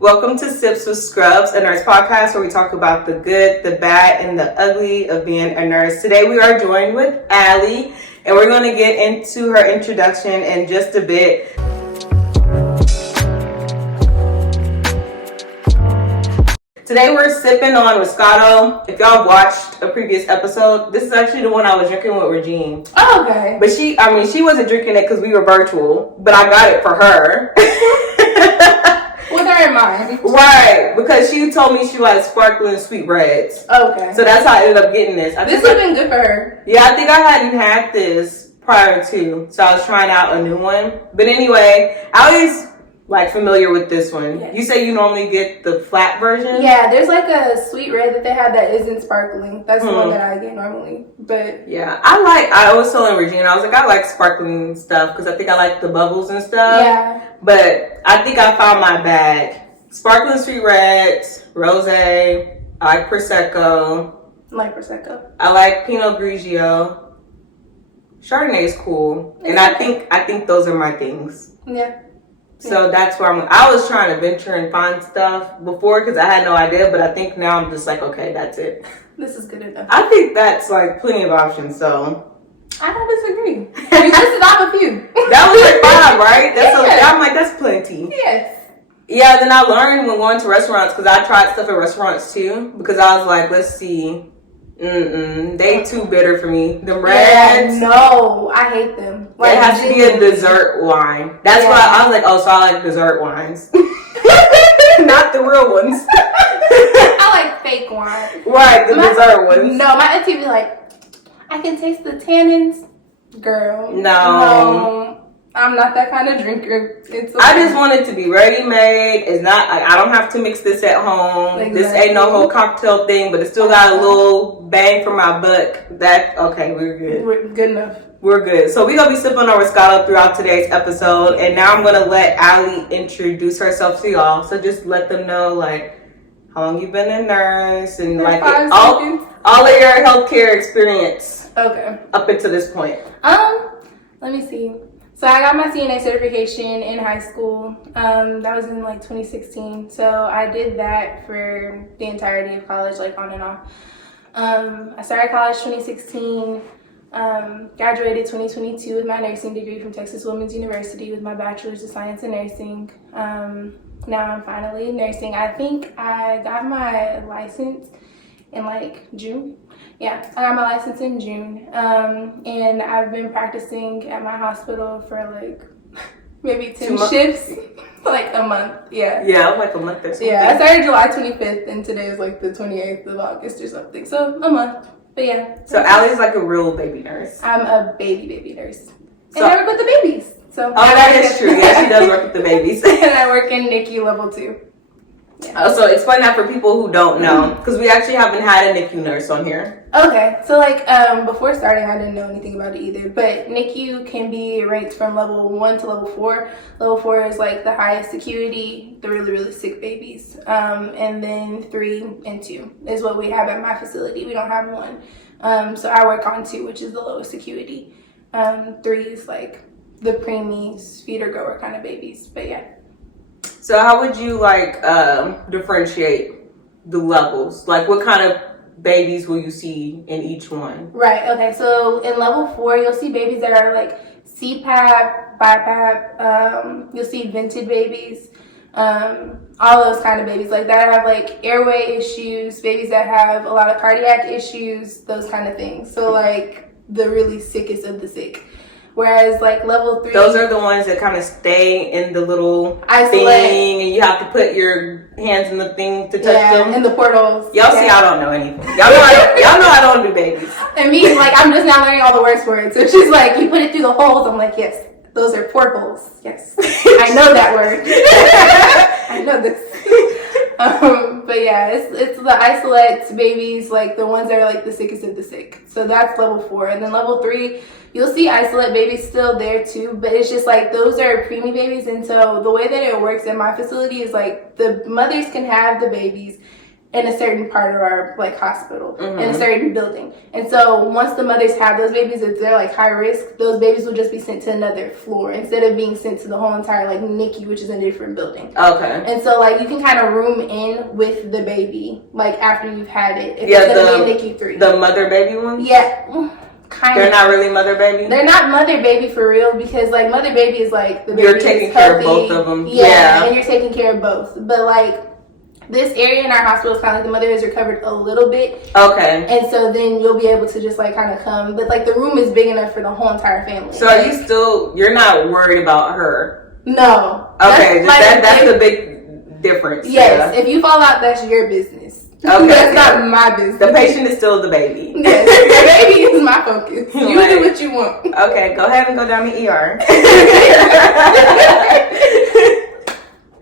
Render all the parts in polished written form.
Welcome to Sips with Scrubs, a nurse podcast where we talk about the good, the bad, and the ugly of being a nurse. Today we are joined with Alee, and we're going to get into her introduction in just a bit. Today we're sipping on Moscato. If y'all watched a previous episode, this is actually the one I was drinking with Regine. Oh, okay. But she wasn't drinking it because we were virtual, but I got it for her. With her in mind. Right, because she told me she likes sparkling sweet reds. Okay. So that's how I ended up getting this. This would have been good for her. Yeah, I think I hadn't had this prior to, so I was trying out a new one. But anyway, I was familiar with this one. Yes. You say you normally get the flat version? Yeah, there's like a sweet red that they have that isn't sparkling. That's the one that I get normally. But yeah, I was telling Regina, I was like, I like sparkling stuff because I think I like the bubbles and stuff. Yeah. But I think I found my bag. Sparkling sweet reds, rosé, I like Prosecco. I like Pinot Grigio. Chardonnay is cool. And I think those are my things. Yeah. So that's where I was trying to venture and find stuff before because I had no idea, but I think now I'm just like, okay, that's it. This is good enough. I think that's like plenty of options, so. I don't disagree. You listed off a few. That was like 5, right? Yeah. I'm like, that's plenty. Yes. Yeah, then I learned when going to restaurants because I tried stuff at restaurants too because I was like, let's see. They too bitter for me. The reds. Yeah, no, I hate them. Like, it has to be a dessert wine. That's why I was like, oh, so I like dessert wines. Not the real ones. I like fake wine. Right, the dessert ones. No, my auntie be like, I can taste the tannins. Girl. No. I'm not that kind of drinker. It's okay. I just want it to be ready made. It's not like I don't have to mix this at home. Exactly. This ain't no whole cocktail thing, but it still got a little bang for my buck. Okay, we're good. We're good enough. We're good. So we're gonna be sipping on Moscato throughout today's episode, and now I'm gonna let Alee introduce herself to y'all. So just let them know like how long you've been a nurse and like all of your healthcare experience. Okay. Up until this point. Let me see. So I got my CNA certification in high school. That was in 2016. So I did that for the entirety of college, on and off. I started college 2016, graduated 2022 with my nursing degree from Texas Women's University with my bachelor's of science in nursing. Now I'm finally nursing. I think I got my license in June. Yeah, I got my license in June, and I've been practicing at my hospital for maybe 10 shifts, a month. Yeah. Yeah, like a month or something. Yeah, I started July 25th, and today is the 28th of August or something, so a month. But yeah. So Alee's like a real baby nurse. I'm a baby nurse, and I work with the babies. So that is true. Yeah, she does work with the babies. And I work in NICU level 2. Yeah. So explain that for people who don't know, because we actually haven't had a NICU nurse on here. Okay, so before starting, I didn't know anything about it either. But NICU can be ranked from level 1 to level 4. Level 4 is the highest acuity, the really, really sick babies. And then 3 and 2 is what we have at my facility. We don't have 1. So I work on 2, which is the lowest acuity. 3 is the preemies, feeder goer kind of babies. But yeah. So how would you differentiate the levels? What kind of babies will you see in each one? Right, okay. So in level 4, you'll see babies that are CPAP, BiPAP, you'll see vented babies, all those kind of babies that have airway issues, babies that have a lot of cardiac issues, those kind of things. So the really sickest of the sick. Whereas level 3, those are the ones that kind of stay in the little isolate thing, and you have to put your hands in the thing to touch them. In the portals. Y'all see, I don't know anything. Y'all know I don't do babies. And me, I'm just now learning all the words for it. So she's you put it through the holes. I'm yes, those are portholes. Yes, I know that word. I know this. But yeah, it's the isolate babies, the ones that are the sickest of the sick. So that's level 4, and then level 3. You'll see isolate babies still there too, but it's just those are preemie babies, and so the way that it works in my facility is the mothers can have the babies, in a certain part of our like hospital, in a certain building. And so once the mothers have those babies, if they're like high risk, those babies will just be sent to another floor instead of being sent to the whole entire like NICU, which is a different building. Okay. And so like you can kind of room in with the baby like after you've had it. If it's gonna be a NICU 3. The mother baby ones? Yeah. They're not really mother baby? They're not mother baby for real, because like mother baby is like the baby you're taking care of both of them. Yeah, and you're taking care of both. But like this area in our hospital is kind of like the mother has recovered a little bit. Okay. And so then you'll be able to just like kind of come. But like the room is big enough for the whole entire family. So are you're not worried about her? No. Okay, that's the big difference. Yes, if you fall out, that's your business. Okay. That's not my business. The patient is still the baby. Yes, the baby is my focus. You do what you want. Okay, go ahead and go down the ER.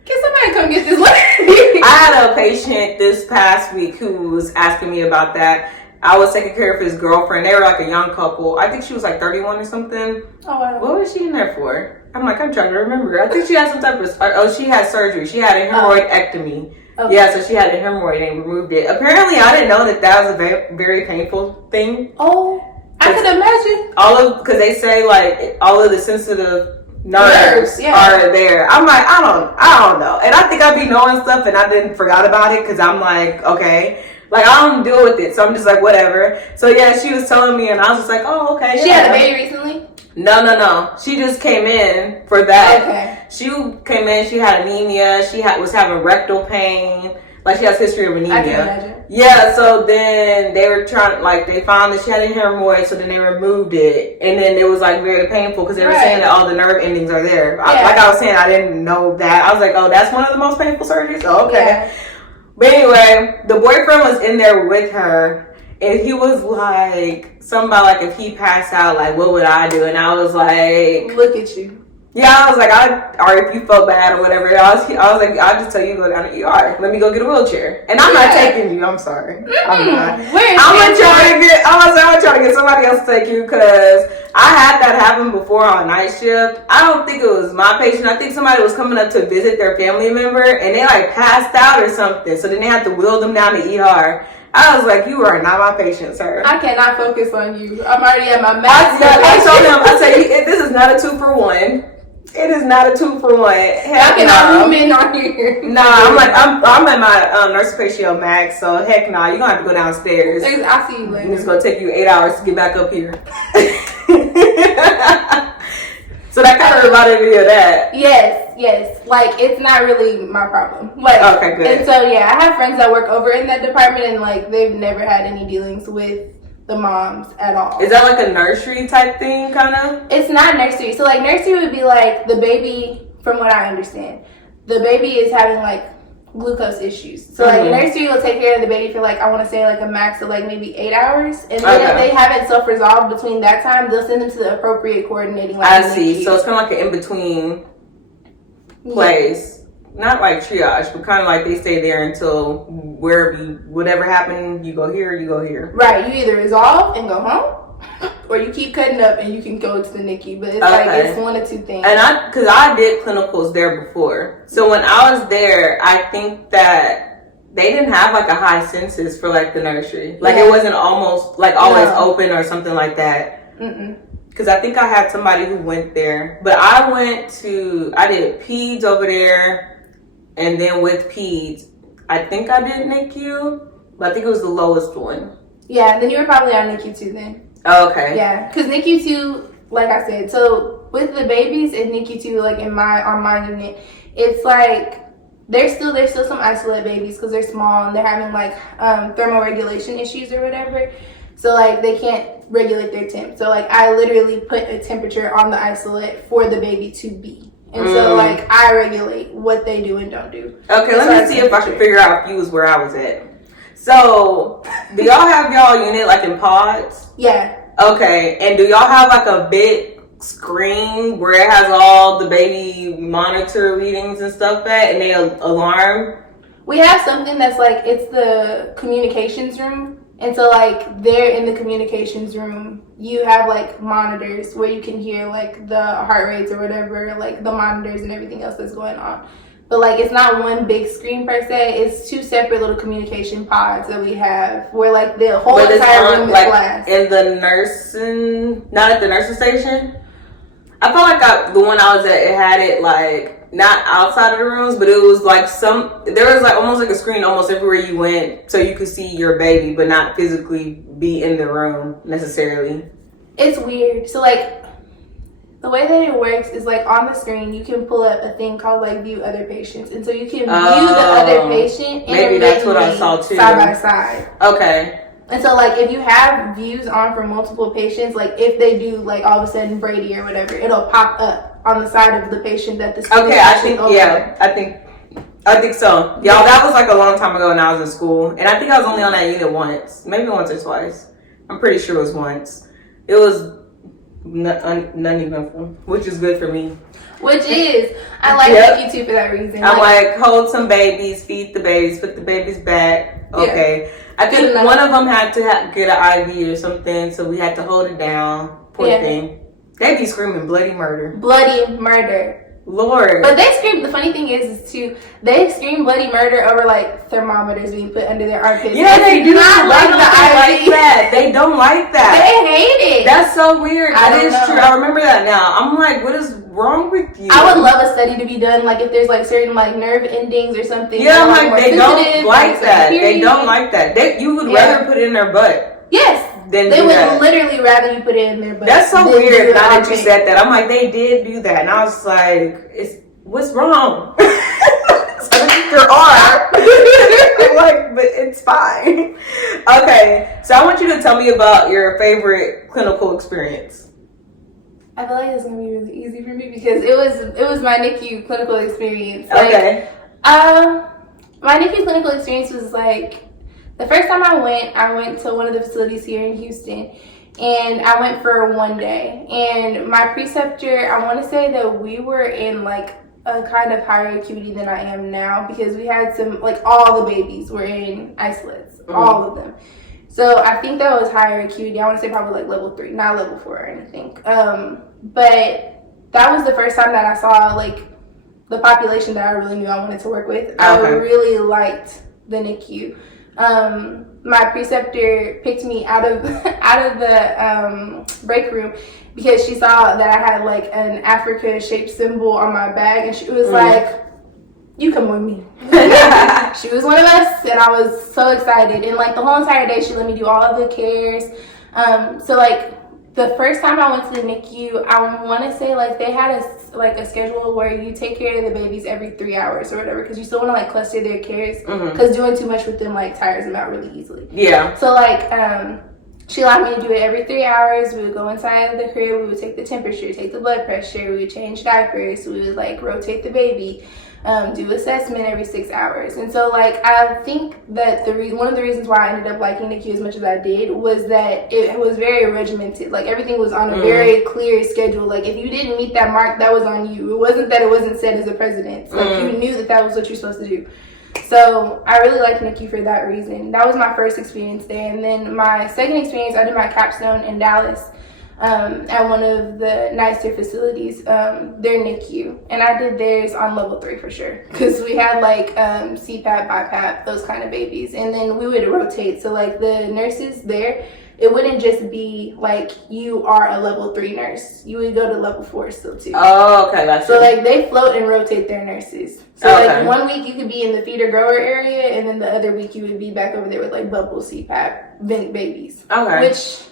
Can somebody come get this lady? I had a patient this past week who was asking me about that. I was taking care of his girlfriend. They were like a young couple. I think she was like 31 or something. Oh, wow. What was she in there for? I'm trying to remember. I think she had some type of, she had surgery. She had a hemorrhoidectomy. Okay. Yeah, so she had a hemorrhoid and removed it. Apparently, I didn't know that was a very, very painful thing. Oh, I could imagine. Because they say like all of the sensitive nerves are there. I'm like, I don't know. And I think I'd be knowing stuff and I didn't forgot about it because I'm like, okay. Like, I don't deal with it. So I'm just like, whatever. So yeah, she was telling me and I was just like, oh, okay. She had a baby recently? No. She just came in for that. Okay. She came in, she had anemia. She was having rectal pain. Like, she has history of anemia. I can imagine. Yeah, so then they were they found that she had a hemorrhoid, so then they removed it. And then it was, like, very painful because they were saying that all the nerve endings are there. Yeah. Like I was saying, I didn't know that. I was like, oh, that's one of the most painful surgeries? Oh, okay. Yeah. But anyway, the boyfriend was in there with her. And he was like, something about like, if he passed out, like, what would I do? And I was like, look at you. Yeah, I was like, or if you felt bad or whatever, I was like, I'll just tell you to go down to ER. Let me go get a wheelchair. And I'm not taking you. I'm sorry. I'm not. I'm gonna try to get somebody else to take you because I had that happen before on night shift. I don't think it was my patient. I think somebody was coming up to visit their family member and they like passed out or something. So then they had to wheel them down to ER. I was like, you are not my patient, sir. I cannot focus on you. I'm already at my max. I told him, I said, this is not a 2-for-1. It is not a 2-for-1. I cannot room in on here. Nah, I'm at my nurse patient max, so heck nah, you're gonna have to go downstairs. I'll see you later. It's gonna take you 8 hours to get back up here. So that kind of reminded me of that. Yes. Like, it's not really my problem. Like, okay, good. And so, yeah, I have friends that work over in that department, and, like, they've never had any dealings with the moms at all. Is that like a nursery type thing, kind of? It's not nursery. So, like, nursery would be, like, the baby, from what I understand, the baby is having, like, glucose issues. So, like, nursery will take care of the baby for, like, I want to say, like, a max of, like, maybe 8 hours. And then if they haven't self-resolved between that time, they'll send them to the appropriate coordinating. Like, I see. So, it's kind of like an in-between place. Not like triage, but kind of like they stay there until whatever happened, you go here, you go here. Right. You either resolve and go home, or you keep cutting up and you can go to the NICU. But it's like, it's one of two things. And because I did clinicals there before. So when I was there, I think that they didn't have like a high census for like the nursery. Like it wasn't almost like always open or something like that. Because I think I had somebody who went there. But I did peds over there. And then with peds, I think I did NICU, but I think it was the lowest one. Yeah, then you were probably on NICU 2 then. Oh, okay. Yeah, because NICU 2, like I said, so with the babies in NICU 2, like on my unit, it's like there's still some isolate babies because they're small and they're having like thermoregulation issues or whatever. So like they can't regulate their temp. So like I literally put a temperature on the isolate for the baby to be. And so, like, I regulate what they do and don't do. Okay, let me see if I can figure out if you was where I was at. So, do y'all have y'all unit, like, in pods? Yeah. Okay, and do y'all have, like, a big screen where it has all the baby monitor readings and stuff at, and they alarm? We have something that's, like, it's the communications room. And so, like, there in the communications room, you have, like, monitors where you can hear, like, the heart rates or whatever, like, the monitors and everything else that's going on. But like it's not one big screen per se. It's 2 separate little communication pods that we have where like the whole entire room is glass. In the nursing, not at the nursing station. I felt like the one I was at, it had it like not outside of the rooms, but it was like there was like almost like a screen almost everywhere you went, so you could see your baby, but not physically be in the room necessarily. It's weird. So like. The way that it works is like on the screen you can pull up a thing called like view other patients, and so you can view the other patient maybe that's what I saw too, side by side. Okay. And so like if you have views on for multiple patients, like if they do like all of a sudden Brady or whatever, it'll pop up on the side of the patient that the screen okay, I think over. Yeah, I think so. Y'all, that was like a long time ago when I was in school, and I think I was only on that unit once, maybe once or twice. I'm pretty sure it was once. It was non-eventful, which is good for me. Which is, I like NICU too for that reason. I'm like hold some babies, feed the babies, put the babies back. Okay. Yeah. I think one of them had to get an IV or something, so we had to hold it down. Poor thing. They be screaming bloody murder. Bloody murder. Lord. But they scream, the funny thing is too, they scream bloody murder over like thermometers being put under their armpits. Yeah, they do not like that. They don't like that. They hate it. That's so weird. That is true. I remember that now. I'm like, what is wrong with you? I would love a study to be done, like if there's like certain like nerve endings or something. Yeah, I'm like, they don't like that. They don't like that. You would rather put it in their butt. Yes. They would literally rather you put it in their butt. That's so weird now that you said that. I'm like, they did do that. And I was like, what's wrong? So there are. I'm like, but it's fine. Okay, so I want you to tell me about your favorite clinical experience. I feel like it's going to be really easy for me because it was my NICU clinical experience. Like, okay. My NICU clinical experience was like, the first time I went to one of the facilities here in Houston, and I went for 1 day. And my preceptor, I want to say that we were in like a kind of higher acuity than I am now because we had some, like all the babies were in isolates, all of them. So I think that was higher acuity. I want to say probably like level 3, not level 4 or anything. But that was the first time that I saw like the population that I really knew I wanted to work with. Okay. I really liked the NICU. My preceptor picked me out of the break room because she saw that I had like an Africa shaped symbol on my bag, and she was like, you come with me. She was one of us, and I was so excited. And like the whole entire day she let me do all of the cares. So like the first time I went to the NICU, I want to say like they had a schedule where you take care of the babies every 3 hours or whatever, because you still want to like cluster their cares, because doing too much with them like tires them out really easily. Yeah. So like she allowed me to do it every 3 hours. We would go inside of the crib, we would take the temperature, take the blood pressure, we would change diapers, we would like rotate the baby, do assessment every 6 hours. And so like I think that one of the reasons why I ended up liking NICU as much as I did was that it was very regimented. Like everything was on a very clear schedule. Like if you didn't meet that mark, that was on you. It wasn't that it wasn't set as a precedence. Like you knew that was what you're supposed to do. So I really liked NICU for that reason. That was my first experience there. And then my second experience, I did my capstone in Dallas. At one of the nicer facilities, their NICU, and I did theirs on level 3 for sure, because we had like CPAP, BiPAP, those kind of babies, and then we would rotate. So like the nurses there, it wouldn't just be like you are a level 3 nurse. You would go to level 4 still too. Oh, okay, that's so like they float and rotate their nurses. So like 1 week you could be in the feeder grower area, and then the other week you would be back over there with like bubble CPAP babies. Okay. Which,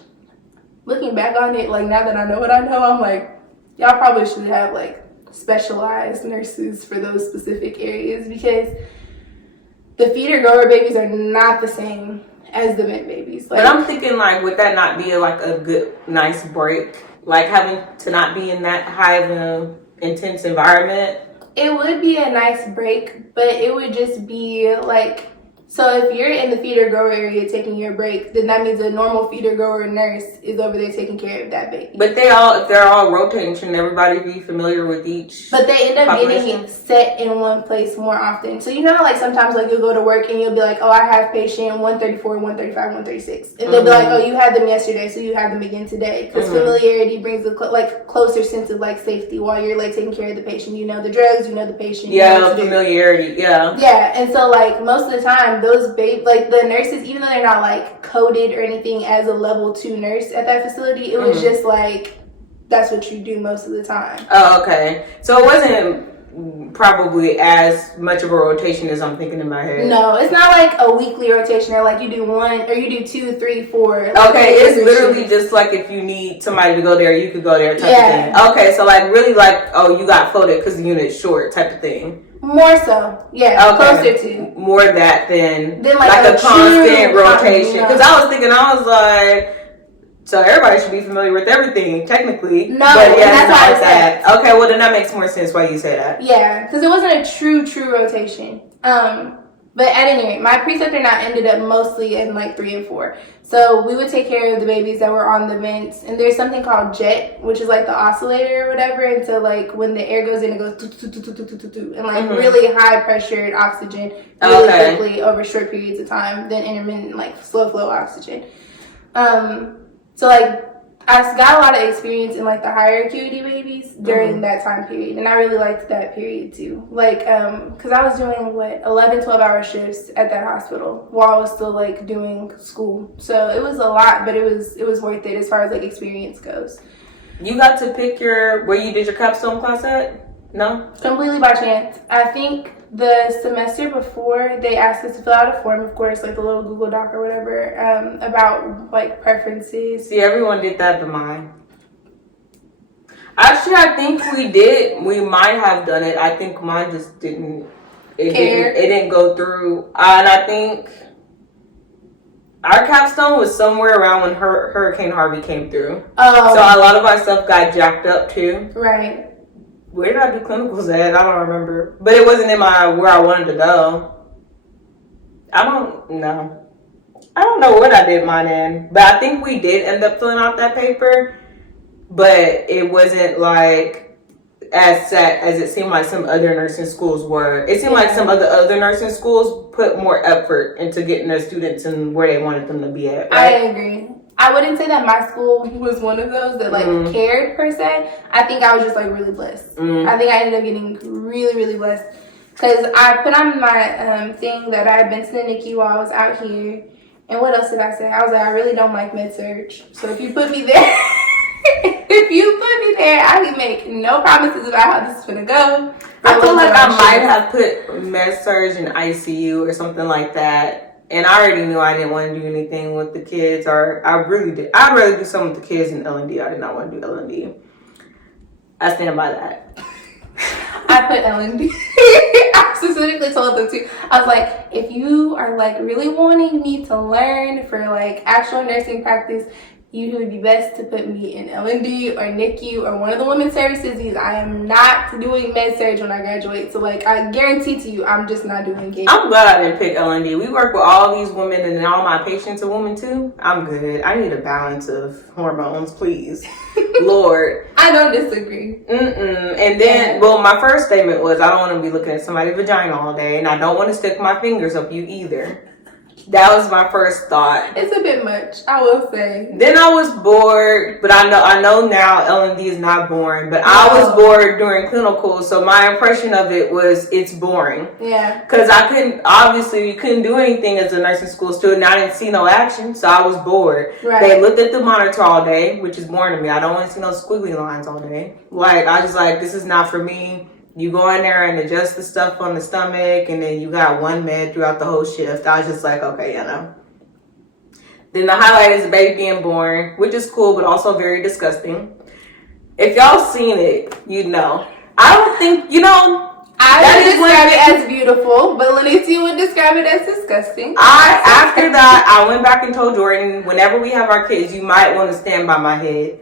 looking back on it, like now that I know what I know, I'm like, y'all probably should have like specialized nurses for those specific areas, because the feeder grower babies are not the same as the vent babies. Like, but I'm thinking like, would that not be like a good, nice break? Like having to not be in that high of an intense environment? It would be a nice break, but it would just be like, So if you're in the feeder grower area taking your break, then that means a normal feeder grower nurse is over there taking care of that baby. But if they're all rotating, shouldn't everybody be familiar with each? But they end up getting set in one place more often. So you know, like sometimes like you'll go to work and you'll be like, oh, I have patient 134, 135, 136. And they'll be like, oh, you had them yesterday, so you have them again today. Because familiarity brings a closer sense of like safety while you're like taking care of the patient. You know the drugs, you know the patient. Yeah, familiarity, yeah. Yeah, and so like most of the time, those like the nurses, even though they're not like coded or anything as a level 2 nurse at that facility, it was just like that's what you do most of the time. Oh, okay. So it wasn't probably as much of a rotation as I'm thinking in my head. No, it's not like a weekly rotation or like you do 1 or you do 2, 3, 4. Like okay, it's literally just like if you need somebody to go there, you could go there type of thing. Okay, so like really like, oh, you got floated because the unit's short type of thing. More so, yeah, okay. Closer to. More that than like a constant rotation. Because I was thinking, I was like, so everybody should be familiar with everything, technically. No, but yeah, that's why I said that. Okay, well then that makes more sense why you say that. Yeah, because it wasn't a true rotation. But at any rate, my preceptor now ended up mostly in like 3 and 4. So we would take care of the babies that were on the vents. And there's something called jet, which is like the oscillator or whatever. And so like when the air goes in, it goes and like really high pressured oxygen really quickly over short periods of time, then intermittent like slow flow oxygen. So like I got a lot of experience in like the higher acuity babies during that time period, and I really liked that period too. Like, cause I was doing 11, 12-hour shifts at that hospital while I was still like doing school. So it was a lot, but it was worth it as far as like experience goes. You got to pick where you did your capstone class at? No? Completely by chance. I think the semester before they asked us to fill out a form, of course, like a little Google Doc or whatever, about like preferences. See, everyone did that but mine. Actually, I think we might have done it. I think mine just didn't it didn't go through. And I think our capstone was somewhere around when Hurricane Harvey came through. Oh. So a lot of our stuff got jacked up too. Right. Where did I do clinicals at? I don't remember. But it wasn't in where I wanted to go. I don't know what I did mine in. But I think we did end up filling out that paper. But it wasn't like as set as it seemed like some other nursing schools were. It seemed like some other nursing schools put more effort into getting their students and where they wanted them to be at. Right? I agree. I wouldn't say that my school was one of those that like cared per se. I think I was just like really blessed. I think I ended up getting really, really blessed because I put on my thing that I had been to the NICU while I was out here. And what else did I say? I was like, I really don't like med surge. So if you put me there, I can make no promises about how this is gonna go. I feel like I might have put med surge in ICU or something like that. And I already knew I didn't want to do anything with the kids, or I really did. I'd rather do something with the kids than L&D. I did not want to do L&D. I stand by that. I put L&D. I specifically told them to. I was like, if you are like really wanting me to learn for like actual nursing practice, you would be best to put me in L&D or NICU or one of the women's services. I am not doing med surg when I graduate. So like I guarantee to you, I'm just not doing it. I'm glad I didn't pick L&D. We work with all these women and all my patients are women too. I'm good. I need a balance of hormones, please. Lord. I don't disagree. And then, well, my first statement was I don't want to be looking at somebody's vagina all day, and I don't want to stick my fingers up you either. That was my first thought. It's a bit much, I will say. Then I was bored, but I know now L&D is not boring, but I was bored during clinical, so my impression of it was it's boring. Yeah. Because you couldn't do anything as a nursing school student. I didn't see no action, so I was bored. Right. They looked at the monitor all day, which is boring to me. I don't want to see no squiggly lines all day. Like, I just like, this is not for me. You go in there and adjust the stuff on the stomach, and then you got one med throughout the whole shift. I was just like, okay, Then the highlight is the baby being born, which is cool, but also very disgusting. If y'all seen it, you'd know. I don't think, I would describe it as beautiful, but Lanicia would describe it as disgusting. After that, I went back and told Jordan, whenever we have our kids, you might want to stand by my head.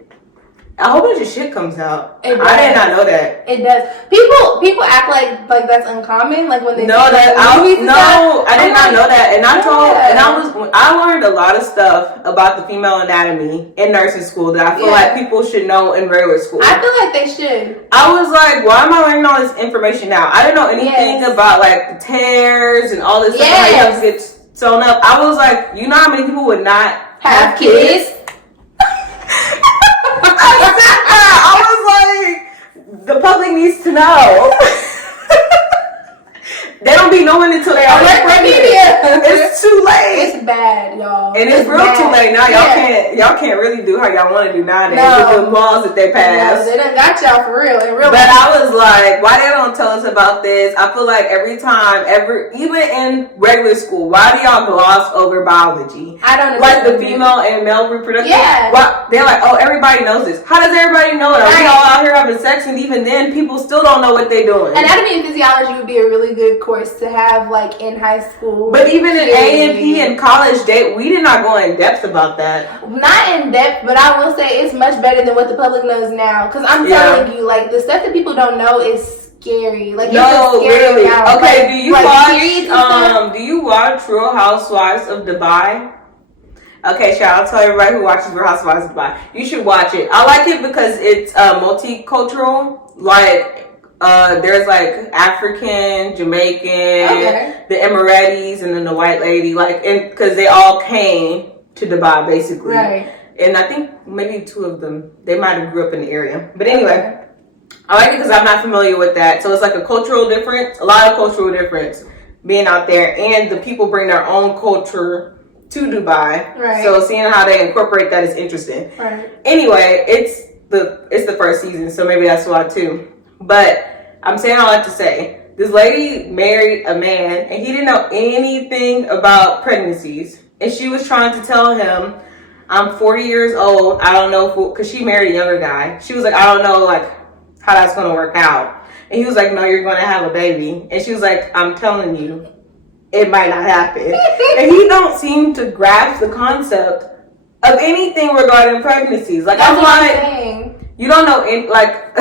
A whole bunch of shit comes out. I did not know that. It does. People act like that's uncommon. Like when they I did not know that. And I learned a lot of stuff about the female anatomy in nursing school that I feel like people should know in regular school. I feel like they should. I was like, why am I learning all this information now? I didn't know anything about like the tears and all this stuff. How you have to get sewn up. I was like, you know how many people would not have kids? I was like, the public needs to know. They don't be knowing until they are pregnant. It's too late. It's bad, y'all. And it's real too late now. Y'all can't really do how y'all want to do nowadays with the laws that they pass. No, they done got y'all for real. But I was like, why they don't tell us about this? I feel like every time, even in regular school, why do y'all gloss over biology? I don't know. Like the female and male reproduction. Yeah. They're like, oh, everybody knows this. How does everybody know it? Are we all out here having sex? And even then, people still don't know what they're doing. Anatomy and physiology would be a really good course to have like in high school. But even in A&P and college, we did not go in depth about that. Not in depth, but I will say it's much better than what the public knows now. Because I'm telling you, like the stuff that people don't know is scary. Like no, really. Amount. Okay, like, do you watch Real Housewives of Dubai? Okay, I'll tell everybody who watches Real Housewives of Dubai. You should watch it. I like it because it's multicultural. Like there's like African, Jamaican, the Emiratis, and then the white lady. Like, because they all came to Dubai basically. Right. And I think maybe two of them, they might have grew up in the area. But anyway, I like it because I'm not familiar with that. So it's like a cultural difference, a lot of cultural difference being out there. And the people bring their own culture to Dubai. Right. So seeing how they incorporate that is interesting. Right. Anyway, it's the first season, so maybe that's why too. But I'm saying all that to say, this lady married a man and he didn't know anything about pregnancies. And she was trying to tell him, I'm 40 years old. I don't know because she married a younger guy. She was like, I don't know like how that's going to work out. And he was like, no, you're going to have a baby. And she was like, I'm telling you, it might not happen. And he don't seem to grasp the concept of anything regarding pregnancies. Like, I'm like, you don't know, like,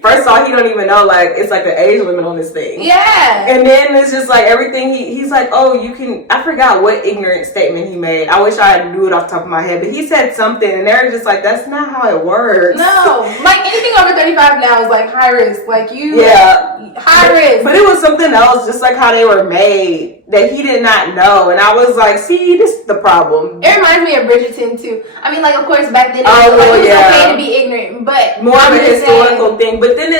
first of all, he don't even know, like, it's like an age limit on this thing. Yeah. And then it's just like everything, he's like, oh, you can, I forgot what ignorant statement he made. I wish I knew it off the top of my head, but he said something, and they're just like, that's not how it works. No. Like, anything over 35 now is like high risk. Like, high risk. But it was something else, just like how they were made, that he did not know. And I was like, see, this is the problem. It reminds me of Bridgerton, too. I mean, like, of course, back then, it was okay to be ignorant, but more of a historical thing. But then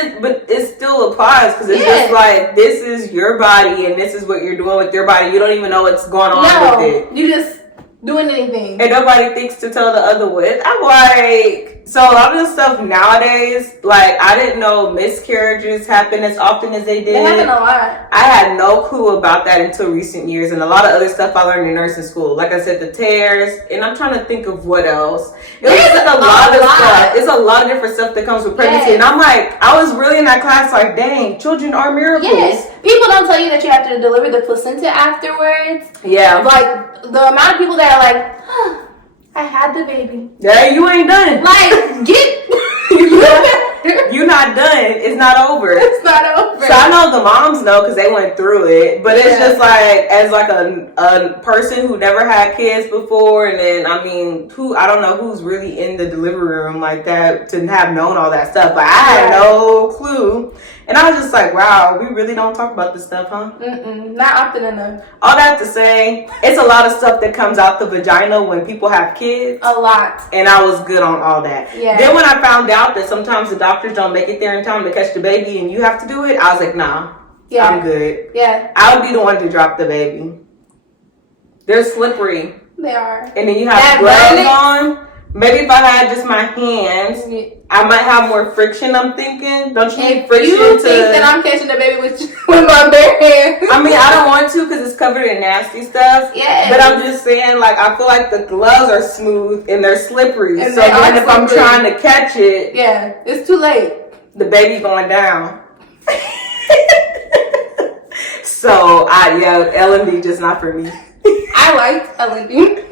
it still applies because it's just like, this is your body and this is what you're doing with your body. You don't even know what's going on with it. You just doing anything. And nobody thinks to tell the other one. I'm like, so a lot of the stuff nowadays, like, I didn't know miscarriages happen as often as they did. They happen a lot. I had no clue about that until recent years, and a lot of other stuff I learned in nursing school. Like I said, the tears, and I'm trying to think of what else. It's like a lot of stuff. It's a lot of different stuff that comes with pregnancy, and I'm like, I was really in that class like, dang, children are miracles. Yes. People don't tell you that you have to deliver the placenta afterwards. Yeah. Like, the amount of people that are like, I had the baby. Yeah, you ain't done. Like, you're not done. It's not over. It's not over. So I know the moms know because they went through it. But it's just like, as like a person who never had kids before, and then, I mean, I don't know who's really in the delivery room like that to have known all that stuff. But I had no clue. And I was just like, wow, we really don't talk about this stuff, huh? Not often enough. All that to say, it's a lot of stuff that comes out the vagina when people have kids. A lot. And I was good on all that. Yeah. Then when I found out that sometimes the doctors don't make it there in time to catch the baby and you have to do it, I was like, nah, I'm good. Yeah. I would be the one to drop the baby. They're slippery. They are. And then you have gloves on. Maybe if I had just my hands, I might have more friction, I'm thinking. Don't you need friction you think that I'm catching the baby with my bare hands? I mean, I don't want to because it's covered in nasty stuff. Yeah. But I'm just saying, like, I feel like the gloves are smooth and they're slippery. And so then if I'm trying to catch it, it's too late. The baby going down. So, L&D just not for me. I liked L&D.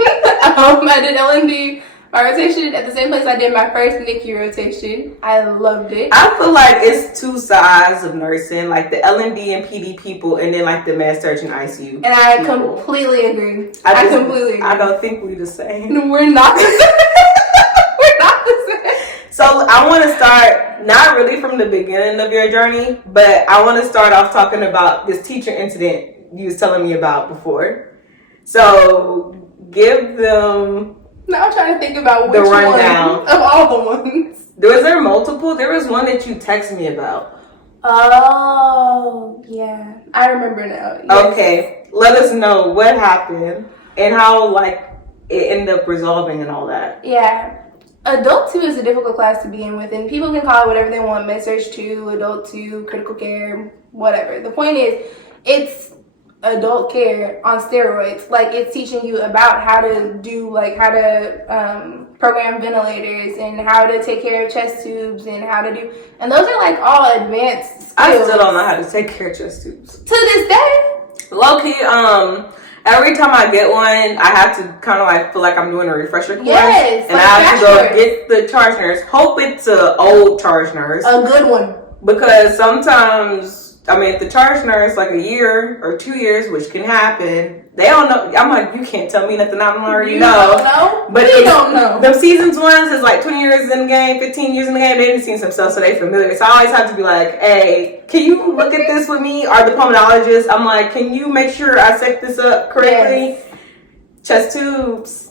I did L&D My rotation at the same place I did my first NICU rotation. I loved it. I feel like it's two sides of nursing, like the L&D and PD people, and then like the med surg and ICU. And I completely agree. I completely agree. I don't think we're the same. No, we're not. We're not the same. So I want to start not really from the beginning of your journey, but I want to start off talking about this teacher incident you was telling me about before. So give them. Now I'm trying to think about which rundown one of all the ones. Was there multiple? There was one that you texted me about. Oh, yeah. I remember now. Yes. Okay. Let us know what happened and how, like, it ended up resolving and all that. Yeah. Adult 2 is a difficult class to begin with, and people can call it whatever they want. Med-Surg 2, Adult 2, Critical Care, whatever. The point is, it's adult care on steroids. Like, it's teaching you about how to do, like, how to program ventilators and how to take care of chest tubes and how to do, and those are like all advanced skills. I still don't know how to take care of chest tubes to this day. Low-key, every time I get one, I have to kind of like feel like I'm doing a refresher course. Yes, and I have to go get the charge nurse. Hope it's an old charge nurse. A good one. Because sometimes, I mean, if the charge nurse, like a year or 2 years, which can happen, they don't know. I'm like, you can't tell me nothing I don't already know. Don't know? But we don't know. The seasons ones is like 20 years in the game, 15 years in the game. They didn't see some stuff, so they familiar. So I always have to be like, hey, can you look at this with me? Or the pulmonologist, I'm like, can you make sure I set this up correctly? Yes. Chest tubes.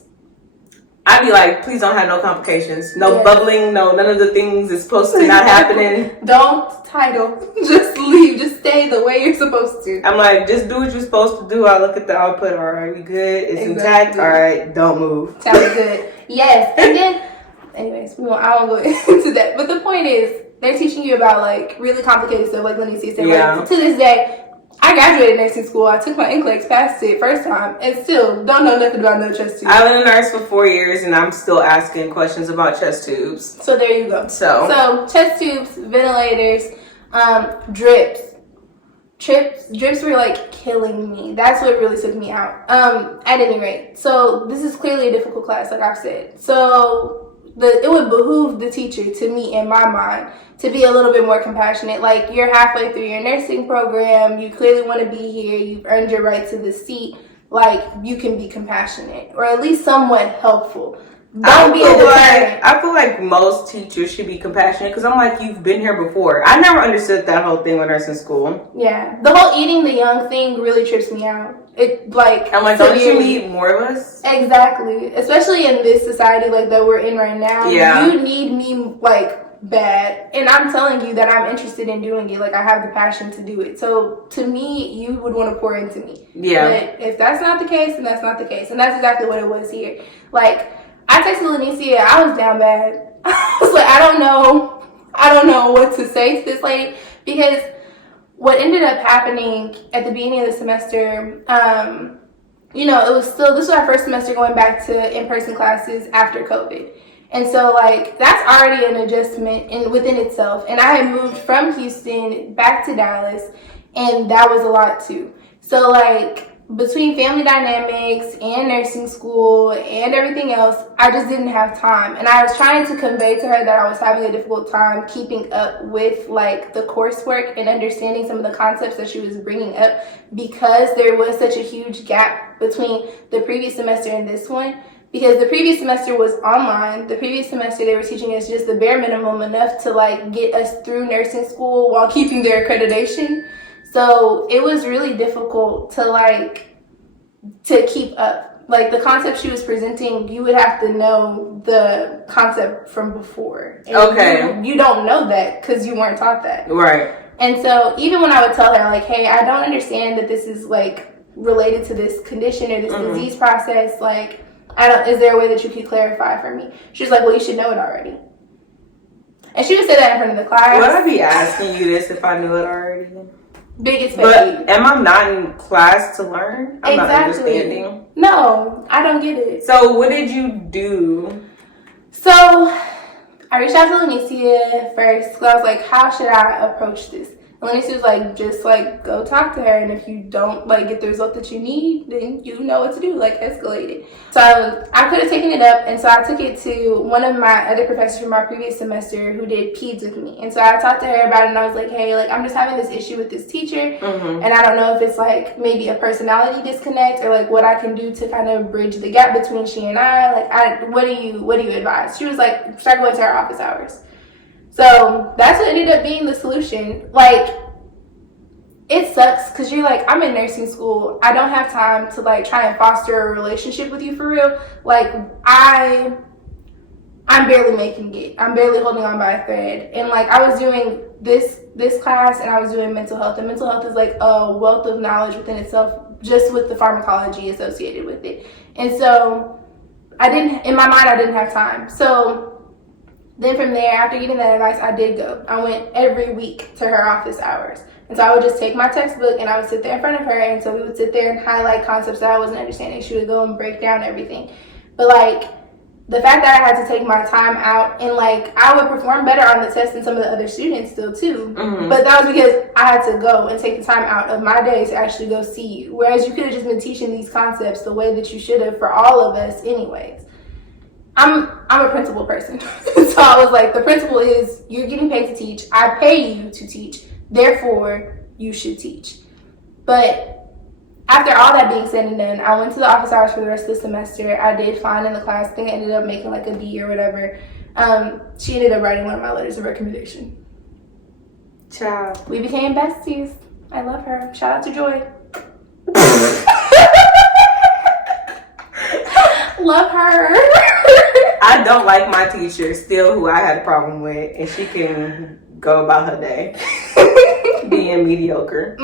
I'd be like, please don't have no complications. No bubbling, no, none of the things is supposed to not happening. Don't title. Just leave. Just stay the way you're supposed to. I'm like, just do what you're supposed to do. I look at the output. All right, we good. It's intact. All right, don't move. Sounds good. Yes. And then, anyways, I won't go into that. But the point is, they're teaching you about like really complicated stuff, like Lenicia said. Yeah. Like, to this day, I graduated nursing school. I took my NCLEX, passed it first time, and still don't know nothing about no chest tubes. I've been a nurse for 4 years, and I'm still asking questions about chest tubes. So there you go. So chest tubes, ventilators, drips. Drips were like killing me. That's what really took me out. At any rate, so this is clearly a difficult class, like I've said. So it would behoove the teacher, to me, in my mind, to be a little bit more compassionate. Like, you're halfway through your nursing program, you clearly want to be here, you've earned your right to the seat. Like, you can be compassionate, or at least somewhat helpful. Don't be a deterrent. I feel like most teachers should be compassionate, because I'm like, you've been here before. I never understood that whole thing with nursing school. Yeah, the whole eating the young thing really trips me out. I'm like, don't you need more of us? Exactly, especially in this society like that we're in right now. Yeah, you need me like bad, and I'm telling you that I'm interested in doing it. Like, I have the passion to do it. So to me, you would want to pour into me. Yeah. But if that's not the case, then that's not the case, and that's exactly what it was here. Like, I texted Lenicia, I was down bad. I was like, I don't know what to say to this lady, because what ended up happening at the beginning of the semester, it was still, this was our first semester going back to in-person classes after COVID. And so, like, that's already an adjustment within itself. And I had moved from Houston back to Dallas, and that was a lot too. So, like, between family dynamics and nursing school and everything else, I just didn't have time. And I was trying to convey to her that I was having a difficult time keeping up with like the coursework and understanding some of the concepts that she was bringing up, because there was such a huge gap between the previous semester and this one. Because the previous semester was online. The previous semester they were teaching us just the bare minimum, enough to like get us through nursing school while keeping their accreditation. So it was really difficult to keep up. Like, the concept she was presenting, you would have to know the concept from before. And you don't know that because you weren't taught that. Right. And so even when I would tell her, like, hey, I don't understand that this is like related to this condition or this disease process, like, is there a way that you could clarify for me? She was like, well, you should know it already. And she would say that in front of the class. Would I be asking you this if I knew it already? Biggest pet peeve. But am I not in class to learn? I'm not understanding. No, I don't get it. So what did you do? So I reached out to Lenicia first, because I was like, how should I approach this? And Lenny was like, just like go talk to her, and if you don't like get the result that you need, then you know what to do, like escalate it. So I could have taken it up, and so I took it to one of my other professors from my previous semester who did peds with me. And so I talked to her about it, and I was like, hey, like I'm just having this issue with this teacher, and I don't know if it's like maybe a personality disconnect or like what I can do to kind of bridge the gap between she and I. Like, what do you advise? She was like, start going to her office hours. So that's what ended up being the solution. Like, it sucks because you're like, I'm in nursing school. I don't have time to like try and foster a relationship with you for real. Like, I'm barely making it. I'm barely holding on by a thread. And like, I was doing this class, and I was doing mental health. And mental health is like a wealth of knowledge within itself, just with the pharmacology associated with it. And so in my mind, I didn't have time. So then from there, after getting that advice, I did go. I went every week to her office hours. And so I would just take my textbook, and I would sit there in front of her, and so we would sit there and highlight concepts that I wasn't understanding. She would go and break down everything. But like, the fact that I had to take my time out, and like, I would perform better on the test than some of the other students still too. But that was because I had to go and take the time out of my day to actually go see you. Whereas you could have just been teaching these concepts the way that you should have for all of us anyways. I'm a principal person. So I was like, the principle is you're getting paid to teach. I pay you to teach. Therefore, you should teach. But after all that being said and done, I went to the office hours for the rest of the semester. I did fine in the class. I think I ended up making like a B or whatever. She ended up writing one of my letters of recommendation. Ciao. We became besties. I love her. Shout out to Joy. Love her. I don't like my teacher still, who I had a problem with, and she can go about her day being mediocre.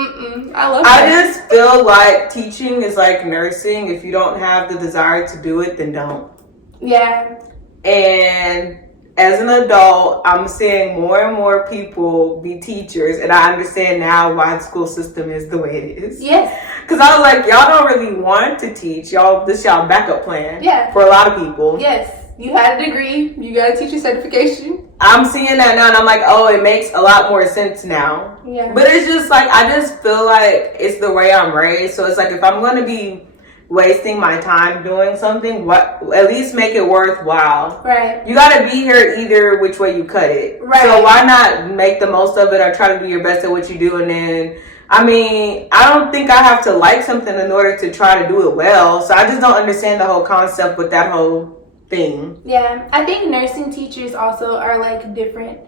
I love her. I just feel like teaching is like nursing. If you don't have the desire to do it, then don't. Yeah. And as an adult, I'm seeing more and more people be teachers, and I understand now why the school system is the way it is. Yes. Because I was like, y'all don't really want to teach. This y'all backup plan. Yeah. For a lot of people. Yes. You had a degree. You got a teacher certification. I'm seeing that now, and I'm like, oh, it makes a lot more sense now. Yeah. But it's just like, I just feel like it's the way I'm raised. So it's like, if I'm going to be wasting my time doing something, at least make it worthwhile. Right. You got to be here either which way you cut it. Right. So why not make the most of it, or try to do your best at what you do? And then, I mean, I don't think I have to like something in order to try to do it well. So I just don't understand the whole concept with that whole thing. Yeah. I think nursing teachers also are like different.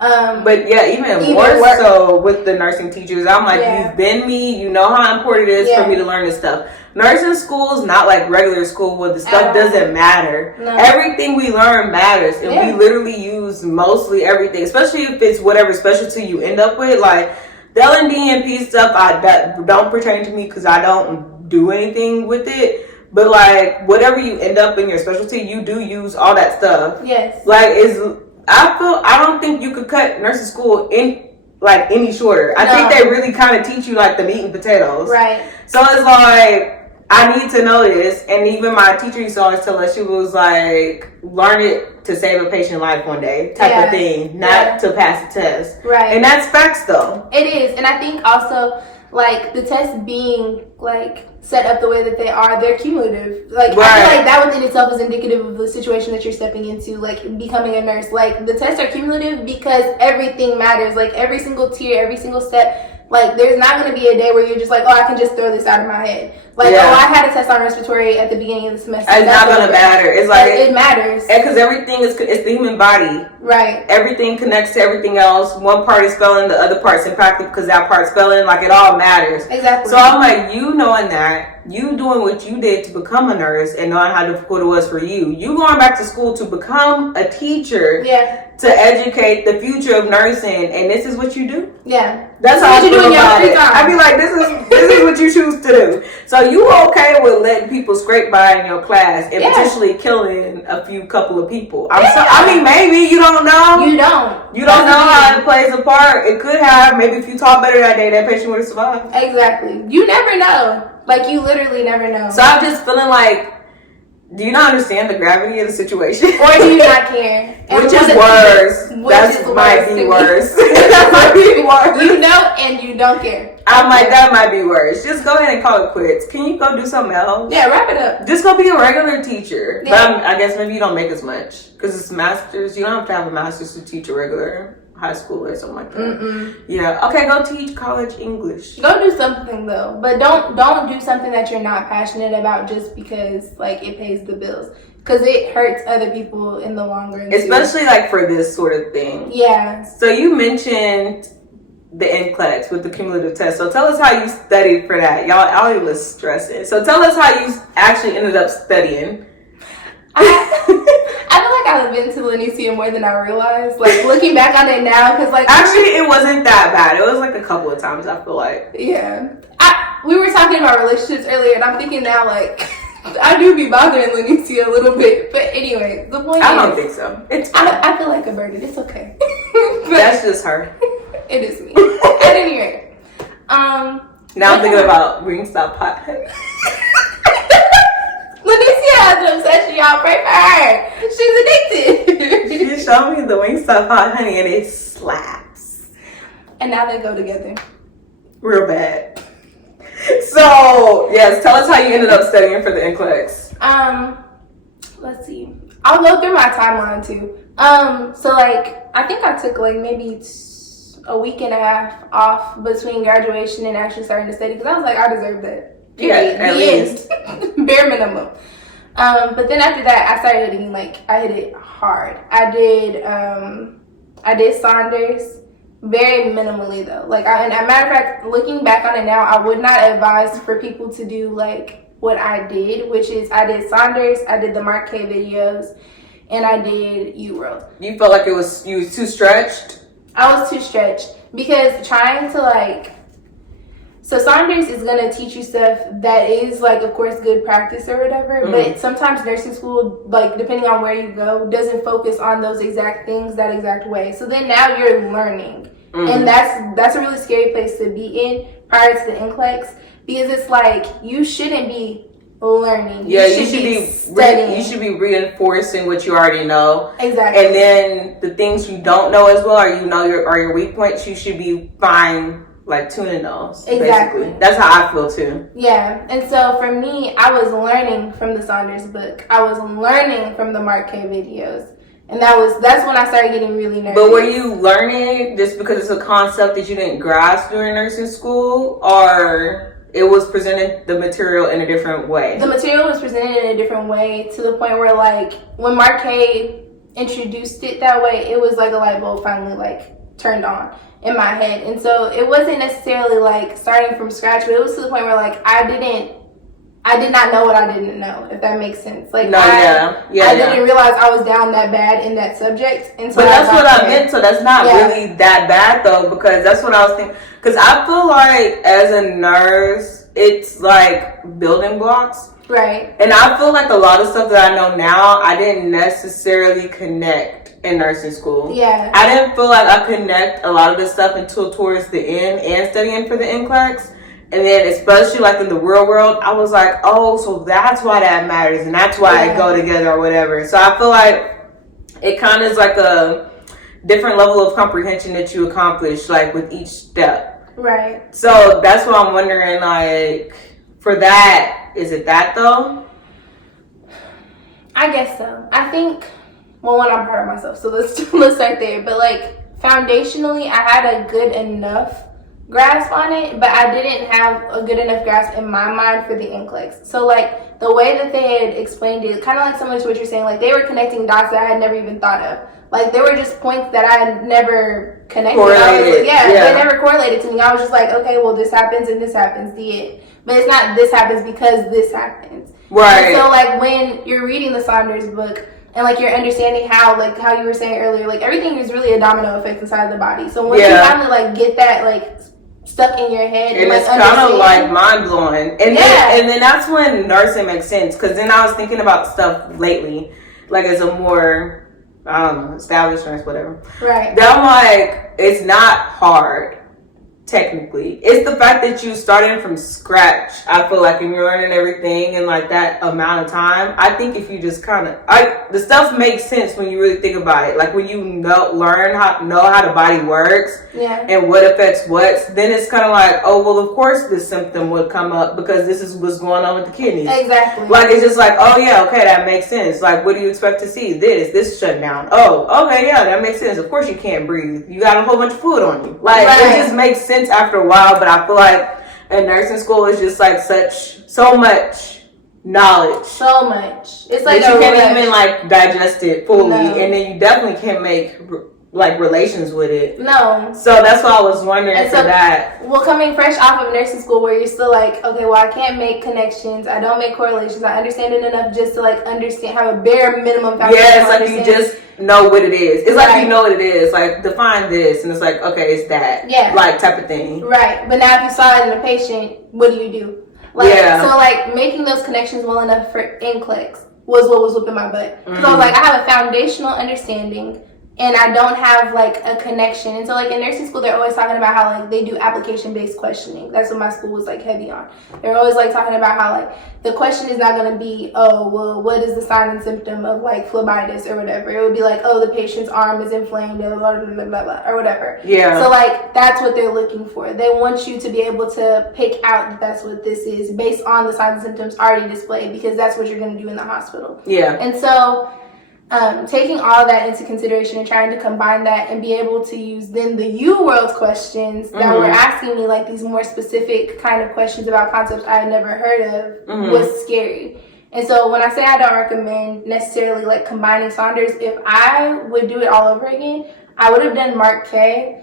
But yeah, even more so with the nursing teachers, I'm like, you've been me, you know how important it is for me to learn this stuff. Nursing school is not like regular school where the stuff doesn't matter. No. Everything we learn matters, and we literally use mostly everything, especially if it's whatever specialty you end up with. Like the L&D and P stuff, that don't pertain to me because I don't do anything with it. But like whatever you end up in your specialty, you do use all that stuff. Yes. Like I don't think you could cut nursing school in like any shorter. I think they really kind of teach you like the meat and potatoes. Right. So it's like, I need to know this. And even my teacher used to always tell us, she was like, learn it to save a patient life one day type of thing, not to pass the test. Right. And that's facts though. It is. And I think also like the tests being like set up the way that they are, they're cumulative. Like I feel like that within itself is indicative of the situation that you're stepping into, like becoming a nurse. Like the tests are cumulative because everything matters. Like every single tier, every single step. Like there's not going to be a day where you're just like, oh, I can just throw this out of my head. Like, oh, I had a test on respiratory at the beginning of the semester. It's not going to matter. It's like it matters. Because everything it's the human body. Right. Everything connects to everything else. One part is spelling, the other part's impractical because that part's spelling. Like it all matters. Exactly. So I'm like, you knowing that, you doing what you did to become a nurse and knowing how difficult it was for you. You going back to school to become a teacher. Yeah. To educate the future of nursing, and this is what you do. Yeah. That's how I feel about it. I be like, this is what you choose to do. So you okay with letting people scrape by in your class and potentially killing a couple of people? I mean, maybe you don't know. You don't know how it plays a part. It could have. Maybe if you taught better that day, that patient would have survived. Exactly. You never know. Like you literally never know. So I'm just feeling like Do you not understand the gravity of the situation? Or do you not care? Which is worse. That might be worse. That might be worse. You know, and you don't care. I'm like, that might be worse. Just go ahead and call it quits. Can you go do something else? Yeah, wrap it up. Just go be a regular teacher. Yeah. But I guess maybe you don't make as much. Because it's masters. You don't have to have a master's to teach a regular high school or something like that. Mm-mm. Yeah. Okay, go teach college English. Go do something though, but don't do something that you're not passionate about just because like it pays the bills, because it hurts other people in the long run. Especially like for this sort of thing. Yeah. So you mentioned the NCLEX with the cumulative test. So tell us how you studied for that. Y'all was stressing. So tell us how you actually ended up studying. I feel like I've been to Lanicia more than I realized. Like looking back on it now, because like actually it wasn't that bad. It was like a couple of times. I feel like we were talking about relationships earlier, and I'm thinking now like I do be bothering Lanicia a little bit. But anyway, the point I don't think so. It's fine. I feel like a burden. It's okay. That's just her. It is me. At any rate, now I'm thinking about Wingstop hot honey. Lanicia has an obsession, y'all. Pray for her. She's addicted. She showed me the Wingstop hot honey and it slaps. And now they go together. Real bad. So, yes, tell us how you ended up studying for the NCLEX. Let's see. I'll go through my timeline too. So like, I think I took like maybe a week and a half off between graduation and actually starting to study, because I was like, I deserve that. Yeah, at least. Bare minimum. But then after that, I started hitting, like, I hit it hard. I did Saunders very minimally though. Like, and as a matter of fact, looking back on it now, I would not advise for people to do like what I did, which is I did Saunders, I did the Mark K videos, and I did UWorld. You felt like you was too stretched? I was too stretched because trying to like, so Saunders is going to teach you stuff that is like, of course, good practice or whatever, but sometimes nursing school, like depending on where you go, doesn't focus on those exact things that exact way. So then now you're learning. And that's a really scary place to be in prior to the NCLEX, because it's like you shouldn't be learning. Yeah, you should be studying. You should be reinforcing what you already know. Exactly. And then the things you don't know as well, or you know your weak points, you should be fine like tuning those. Exactly. Basically. That's how I feel too. Yeah. And so for me, I was learning from the Saunders book. I was learning from the Mark K videos. And that's when I started getting really nervous. But were you learning just because it's a concept that you didn't grasp during nursing school, or it was presented the material in a different way? The material was presented in a different way, to the point where like when Mark K introduced it that way, it was like a light bulb finally like turned on in my head. And so it wasn't necessarily like starting from scratch, but it was to the point where like I did not know what I didn't know, if that makes sense. Like I didn't realize I was down that bad in that subject until. But that's what I meant. So that's not really that bad though, because that's what I was thinking. Because I feel like as a nurse, it's like building blocks. Right. And I feel like a lot of stuff that I know now, I didn't necessarily connect in nursing school. Yeah. I didn't feel like I connect a lot of this stuff until towards the end and studying for the NCLEX. And then especially like in the real world, I was like, oh, so that's why that matters. And that's why I go together or whatever. So I feel like it kind of is like a different level of comprehension that you accomplish like with each step. Right. So that's what I'm wondering, like, for that, is it that though? I guess so. I think, well, one, I'm proud of myself. So let's start there. But like foundationally, I had a good enough grasp on it, but I didn't have a good enough grasp in my mind for the NCLEX. So like the way that they had explained it, kind of like similar to what you're saying, like they were connecting dots that I had never even thought of. Like there were just points that I had never connected. Correlated. They never correlated to me. I was just like, okay, well this happens and this happens, the end. But it's not this happens because this happens. Right. And so like when you're reading the Saunders book, and like you're understanding how you were saying earlier, like everything is really a domino effect inside the body. So when you finally like get that like stuck in your head, and like, it's kind of like mind blowing, and then that's when nursing makes sense. Because then I was thinking about stuff lately, like as a more established nurse, whatever. Right. That I'm like, it's not hard. technically. It's the fact that you started from scratch. I feel like, and you're learning everything in like that amount of time. I think if you just kind of, the stuff makes sense when you really think about it. Like when you learn how the body works, and what affects what, then it's kind of like, oh well, of course this symptom would come up because this is what's going on with the kidneys. Exactly. Like it's just like, oh yeah, okay, that makes sense. Like what do you expect to see? This shut down. Oh, okay, yeah, that makes sense. Of course you can't breathe. You got a whole bunch of fluid on you. Like it just makes sense after a while. But I feel like in nursing school is just like so much knowledge. So much. It's like you can't even like digest it fully, and then you definitely can't make like relations with it. No. So that's why I was wondering for that. Well, coming fresh off of nursing school where you're still like, okay, well I can't make connections, I don't make correlations, I understand it enough just to like understand, have a bare minimum foundation. Yeah, it's like you just know what it is. It's like you know what it is. Like define this, and it's like, okay, it's that. Yeah. Like type of thing. Right. But now if you saw it in a patient, what do you do? Like, so like making those connections well enough for NCLEX was what was whipping my butt. Because I was like, I have a foundational understanding and I don't have like a connection. And so like in nursing school, they're always talking about how like they do application-based questioning. That's what my school was like heavy on. They're always like talking about how like the question is not going to be, oh, well, what is the sign and symptom of like phlebitis or whatever. It would be like, oh, the patient's arm is inflamed, blah, blah, blah, blah, blah, blah, or whatever. Yeah. So like that's what they're looking for. They want you to be able to pick out that that's what this is based on the signs and symptoms already displayed, because that's what you're going to do in the hospital. Yeah. And so taking all that into consideration and trying to combine that and be able to use then the U-World questions that were asking me like these more specific kind of questions about concepts I had never heard of was scary. And so when I say I don't recommend necessarily like combining Saunders, if I would do it all over again, I would have done Mark K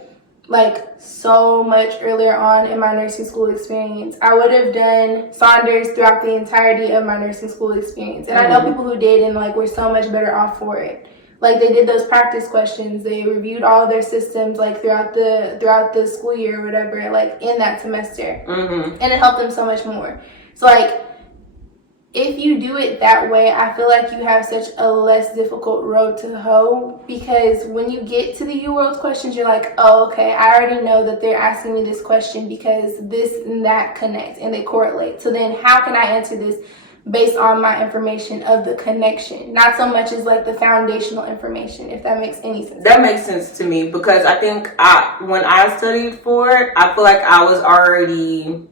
like so much earlier on in my nursing school experience. I would have done Saunders throughout the entirety of my nursing school experience. And I know people who did and like were so much better off for it. Like they did those practice questions, they reviewed all of their systems like throughout the school year or whatever, like in that semester. And it helped them so much more. So like if you do it that way, I feel like you have such a less difficult road to hoe, because when you get to the U-World questions, you're like, oh, okay, I already know that they're asking me this question because this and that connect and they correlate. So then how can I answer this based on my information of the connection? Not so much as like the foundational information, if that makes any sense. That makes sense to me, because I think when I studied for it, I feel like I was already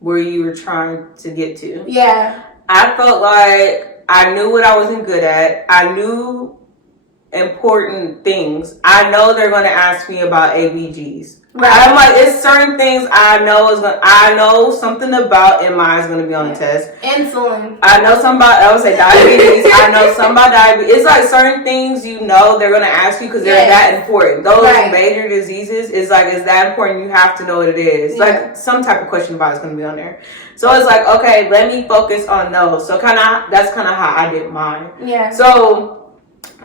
where you were trying to get to. Yeah. I felt like I knew what I wasn't good at. I knew important things. I know they're going to ask me about ABGs. Right. I'm like, it's certain things I know something about MI is going to be on the test. Insulin. I know something about, I would say diabetes. I know something about diabetes. It's like certain things they're going to ask you because they're that important. Those major diseases is like, it's that important. You have to know what it is. Yeah. Like some type of question about it's going to be on there. So it's like, okay, let me focus on those. So that's kind of how I did mine. Yeah. So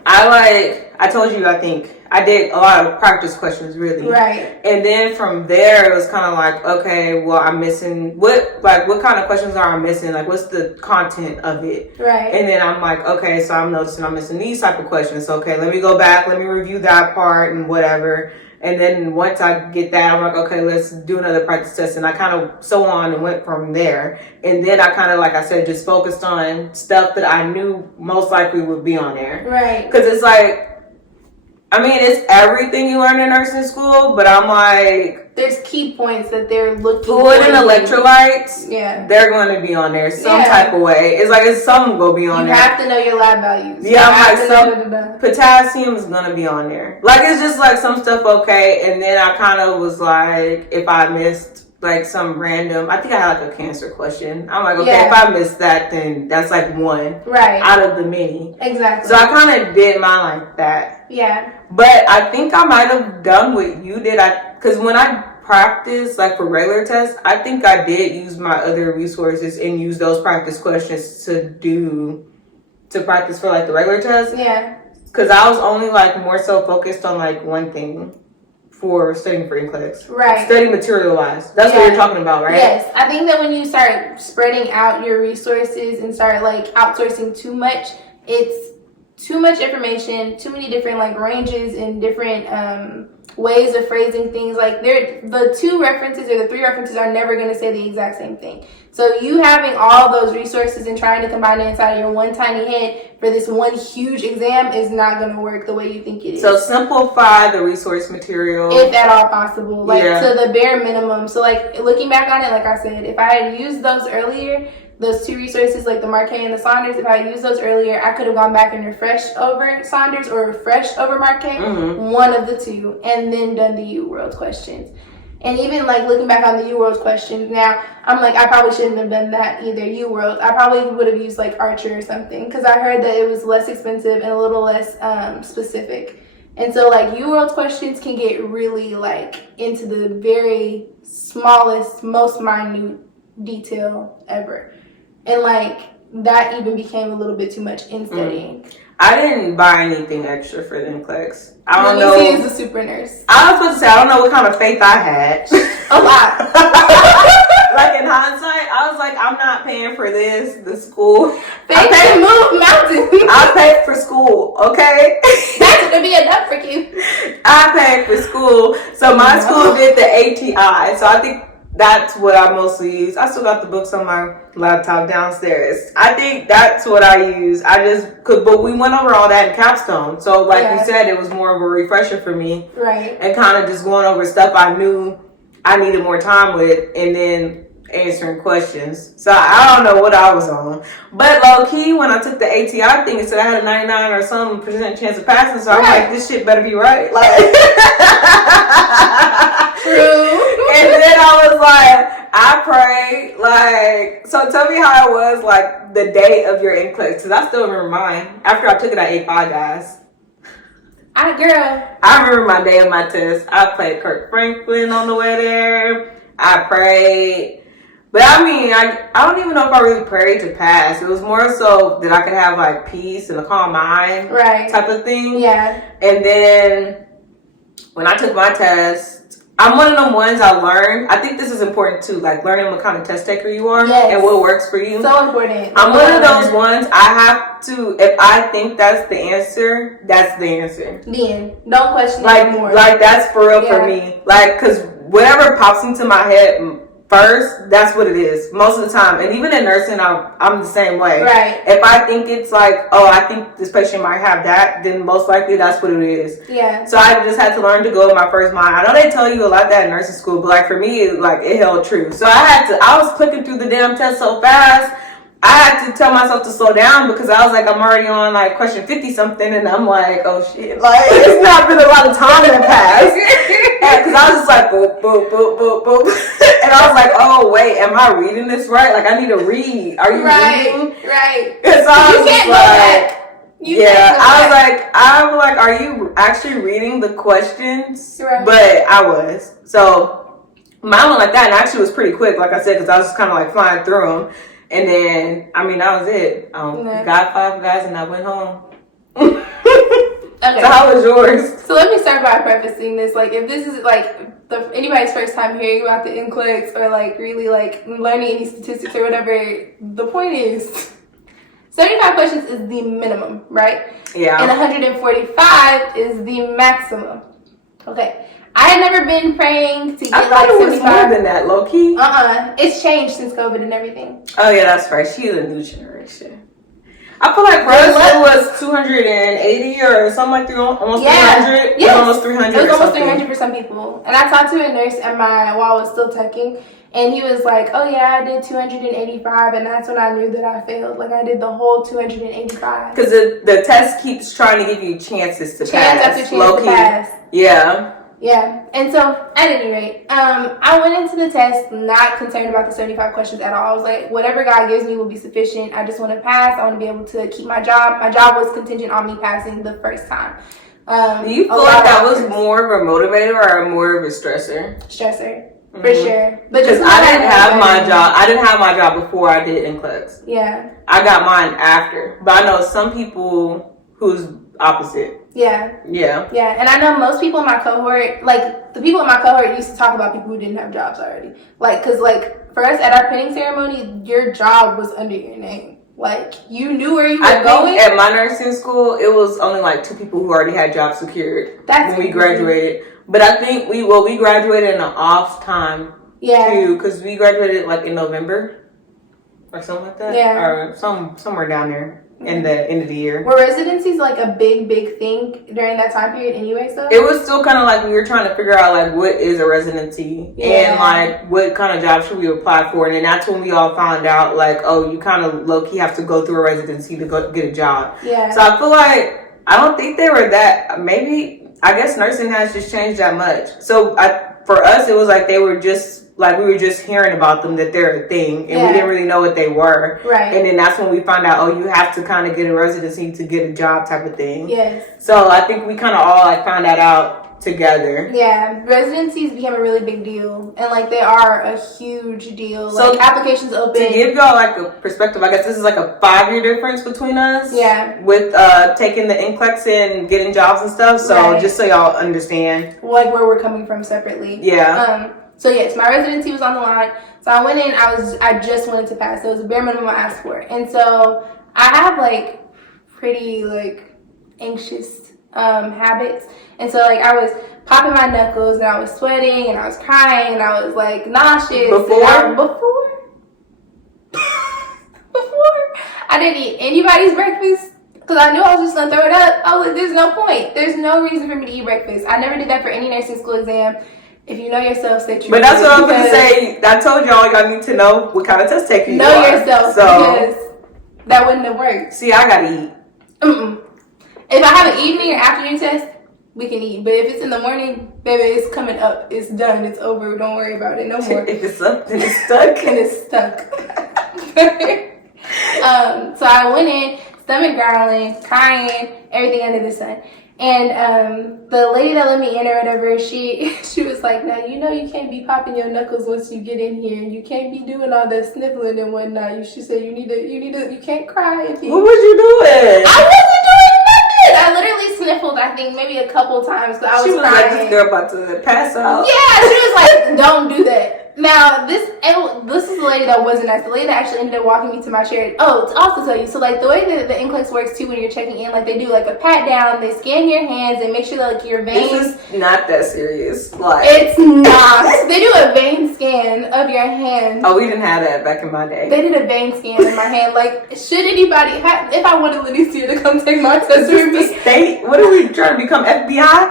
I told you, I think I did a lot of practice questions, really. Right. And then from there, it was kind of like, okay, well, I'm missing what kind of questions are I missing? Like, what's the content of it? Right. And then I'm like, okay, so I'm noticing I'm missing these type of questions. So, okay, let me go back, let me review that part and whatever. And then once I get that, I'm like, okay, let's do another practice test. And I kind of so on and went from there. And then I kind of, like I said, just focused on stuff that I knew most likely would be on there. Right. Because it's like, I mean, it's everything you learn in nursing school, but I'm like, there's key points that they're looking for. Fluid and electrolytes, they're going to be on there some type of way. It's like some will be on there. You have to know your lab values. Yeah, I'm like, potassium is going to be on there. Like, it's just like some stuff, okay. And then I kind of was like, if I missed like some random, I think I had like a cancer question. I'm like, okay, if I missed that, then that's like one out of the many. Exactly. So I kind of did mine like that. Yeah. But I think I might have done what you did. Because when I practiced like for regular tests, I think I did use my other resources and use those practice questions to practice for like the regular test. Yeah. Because I was only like more so focused on like one thing for studying for NCLEX. Right. Study material wise. That's what you're talking about, right? Yes. I think that when you start spreading out your resources and start like outsourcing too much, it's too much information, too many different like ranges and different ways of phrasing things. Like the 2 references or the 3 references are never going to say the exact same thing. So you having all those resources and trying to combine it inside of your one tiny head for this one huge exam is not going to work the way you think it is. So simplify the resource material. If at all possible. Like to the bare minimum. So like looking back on it, like I said, if I had used those earlier, those 2 resources, like the Marquet and the Saunders, if I had used those earlier, I could have gone back and refreshed over Saunders or refreshed over Marquet, one of the 2, and then done the U World questions. And even like looking back on the U World questions now, I'm like, I probably shouldn't have done that either, U World. I probably would have used like Archer or something, because I heard that it was less expensive and a little less specific. And so like U World questions can get really like into the very smallest, most minute detail ever. And like that even became a little bit too much in studying. I didn't buy anything extra for the NCLEX. I don't know. Let me see as a super nurse. I was supposed to say, I don't know what kind of faith I had. A lot. Like in hindsight, I was like, I'm not paying for the school. Faith can move mountains. I paid for school, okay? That's gonna be enough for you. I paid for school. So my school did the ATI. So I think that's what I mostly use. I still got the books on my laptop downstairs. I think that's what I use. But we went over all that in capstone. So like you said, it was more of a refresher for me. Right. And kind of just going over stuff I knew I needed more time with, and then answering questions. So I don't know what I was on. But low key, when I took the ATI thing, it said I had a 99 or some percent chance of passing. So I'm like, this shit better be right. Like, true. And then I was like, I prayed. Like, so tell me how it was like the day of your NCLEX, because I still remember mine. After I took it, I ate 5 Guys. I remember my day of my test. I played Kirk Franklin on the way there. I prayed. But I mean, I don't even know if I really prayed to pass. It was more so that I could have like peace and a calm mind, type of thing. Yeah. And then when I took my test, I'm one of them ones I learned. I think this is important too, like learning what kind of test taker you are and what works for you. So important. I'm one of those ones. I have to, if I think that's the answer, that's the answer. Then don't question it anymore. Like that's for real for me. Like, cause whatever pops into my head first, that's what it is most of the time. And even in nursing, I'm the same way. Right. If I think it's like, oh, I think this patient might have that, then most likely that's what it is. Yeah. So I just had to learn to go with my first mind. I know they tell you a lot that in nursing school, but like for me, it held true. So I was clicking through the damn test so fast, I had to tell myself to slow down, because I was like, I'm already on like question 50 something, and I'm like, oh shit, like it's not been a lot of time that passed. Because I was just like, boop, boop, boop, boop, boop. And I was like, oh wait, am I reading this right? Like I need to read. Are you reading? Right. And so I was just like, I'm like, are you actually reading the questions? Right. But I was. So mine went like that, and actually was pretty quick, like I said, because I was just kind of like flying through them. And then, I mean, that was it. Got 5 Guys and I went home. Okay. So how was yours? So let me start by prefacing this. Like, if this is like anybody's first time hearing about the NCLEX or like really like learning any statistics or whatever, the point is 75 questions is the minimum, right? Yeah. And 145 is the maximum. Okay. I had never been praying to get like 75. It was more than that, low key. It's changed since COVID and everything. Oh yeah, that's right. She's a new generation. I feel like for us it was 280 or something like that, almost 300. Yeah, almost 300. It was almost 300 for some people. And I talked to a nurse while I was still teching, and he was like, "Oh yeah, I did 285, and that's when I knew that I failed. Like I did the whole 285." Because the test keeps trying to give you chances to pass. Chance after chance to pass. Yeah. Yeah, and so at any rate, I went into the test not concerned about the 75 questions at all. I was like, whatever God gives me will be sufficient. I just want to pass. I want to be able to keep my job. My job was contingent on me passing the first time. Do you feel like that was more of a motivator or more of a stressor? Stressor, for sure. Because I didn't have my job. I didn't have my job before I did NCLEX. Yeah. I got mine after, but I know some people who's opposite. Yeah. Yeah. Yeah. And I know most people in my cohort, like the people in my cohort used to talk about people who didn't have jobs already. Like, cause like for us at our pinning ceremony, your job was under your name. Like, you knew where you were going? At my nursing school, it was only like 2 people who already had jobs secured when we graduated. But I think we graduated in an off time too, because we graduated like in November or something like that. Yeah. Or somewhere down there in the end of the year. Were residencies like a big thing during that time period anyway, so? It was still kind of like we were trying to figure out like what is a residency and like what kind of job should we apply for, and then that's when we all found out like, oh, you kind of low-key have to go through a residency to go get a job. Yeah. So I feel like I don't think they were that, maybe I guess nursing has just changed that much. So for us it was like they were just like we were just hearing about them, that they're a thing, and we didn't really know what they were. Right. And then that's when we found out, oh, you have to kind of get a residency to get a job type of thing. Yes. So I think we kind of all like found that out together. Yeah, residencies became a really big deal, and like they are a huge deal. So like applications open. To give y'all like a perspective, I guess this is like a 5-year difference between us. Yeah. With taking the NCLEX and getting jobs and stuff. So just so y'all understand, like where we're coming from separately. Yeah. So yes, my residency was on the line. So I went in, I just wanted to pass. So it was a bare minimum I asked for. And so I have like pretty like anxious habits. And so like I was popping my knuckles and I was sweating and I was crying and I was like nauseous. Before I didn't eat anybody's breakfast. Because I knew I was just going to throw it up. I was like, there's no point. There's no reason for me to eat breakfast. I never did that for any nursing school exam. If you know yourself, say true. But that's what I was going to say. I told y'all need to know what kind of test taker you are. Know yourself, because that wouldn't have worked. See, I got to eat. If I have an evening or afternoon test, we can eat. But if it's in the morning, baby, it's coming up. It's done. It's over. Don't worry about it no more. If it's up, then it's stuck. And it's stuck. So I went in, stomach growling, crying, everything under the sun. And the lady that let me in or whatever, she was like, now you know you can't be popping your knuckles once you get in here. You can't be doing all that sniffling and whatnot. She said you can't cry if you. What was you doing? I wasn't doing nothing. I literally sniffled, I think, maybe a couple times. I was she was crying. like, this girl about to pass out. Yeah, she was like, don't do that. Now, this is the lady that wasn't nice. The lady that actually ended up walking me to my chair. Oh, to also tell you, so like the way that the NCLEX works too when you're checking in, like they do like a pat down, they scan your hands and make sure that like your veins. This is not that serious. Like it's not. They do a vein scan of your hand. Oh, we didn't have that back in my day. They did a vein scan in my hand. Like, should anybody if I wanted Lanicia to come take my test with me? State? What are we trying to become, FBI?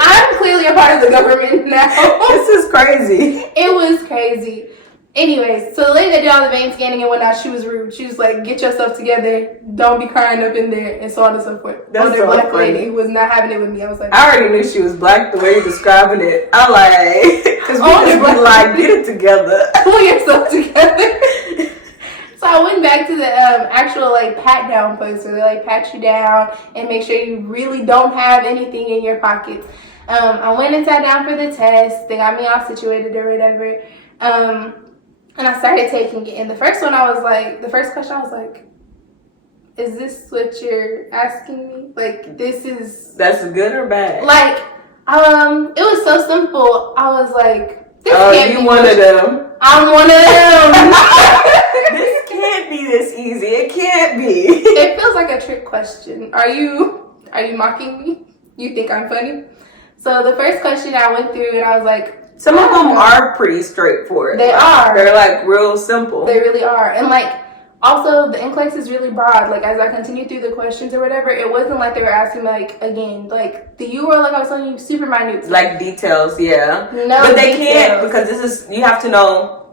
I'm clearly a part of the government now. This is crazy. It was crazy. Anyways, so the lady that did all the vein scanning and whatnot, she was rude. She was like, get yourself together. Don't be crying up in there, and so on and so forth. That's so black funny. lady was not having it with me. I was like, I already knew she was black the way you're describing it. I like, because we just be like, get it together. Pull yourself together. So I went back to the actual like pat down place where they like pat you down and make sure you really don't have anything in your pockets. I went and sat down for the test. They got me all situated or whatever. And I started taking it. And the first question I was like, is this what you're asking me? Like, That's good or bad? Like, it was so simple. I was like, this can't be one of them. I'm one of them. This can't be this easy. It can't be. It feels like a trick question. Are you mocking me? You think I'm funny? So the first question I went through and I was like, some of them are pretty straightforward. They are. They're like real simple. They really are. And like, also the NCLEX is really broad. Like as I continued through the questions or whatever, it wasn't like they were asking me like, again, like the U were like I was telling you, super minute. Like details, yeah. No, but they can't, because you have to know,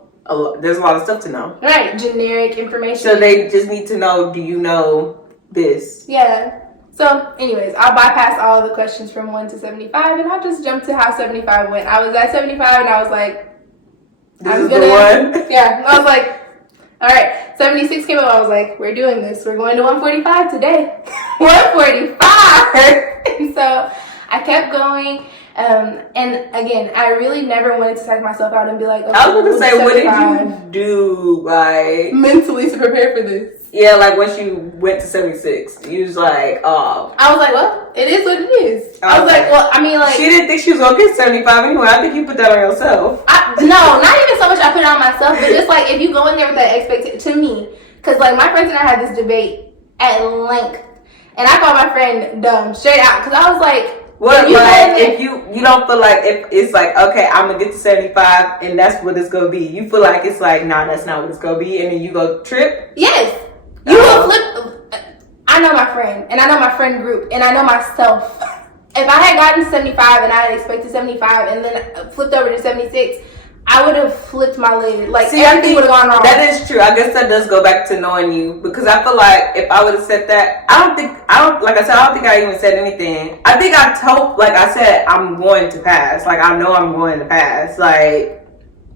there's a lot of stuff to know. Right, generic information. So they just need to know, do you know this? Yeah. So, anyways, I'll bypass all the questions from 1 to 75, and I'll just jump to how 75 went. I was at 75, and I was like, this is the one? Yeah, I was like, all right. 76 came up, I was like, we're doing this. We're going to 145 today. 145! And so, I kept going, and again, I really never wanted to psych myself out and be like, okay, I was going to say, what did you do, like... mentally to prepare for this? Yeah, like once you went to 76, you was like, oh. I was like, well, it is what it is. Okay. I was like, well, I mean, like. She didn't think she was going to get 75 anyway. I think you put that on yourself. No, not even so much I put it on myself, but just like if you go in there with that expectation, to me, Because, like, my friends and I had this debate at length. And I called my friend dumb, straight out. Because I was like, what, like, if you don't feel like if it's like, okay, I'm gonna get to 75 and that's what it's gonna be. You feel like it's like, nah, that's not what it's gonna be, and then you go trip? Yes. You will flip. I know my friend, and I know my friend group, and I know myself. If I had gotten to 75 and I had expected 75 and then flipped over to 76, I would have flipped my lid. Like, see, everything would have gone wrong. That is true. I guess that does go back to knowing you, because I feel like if I would have said that, I don't think I even said anything. I think I told, like I said, I'm going to pass. Like, I know I'm going to pass. Like,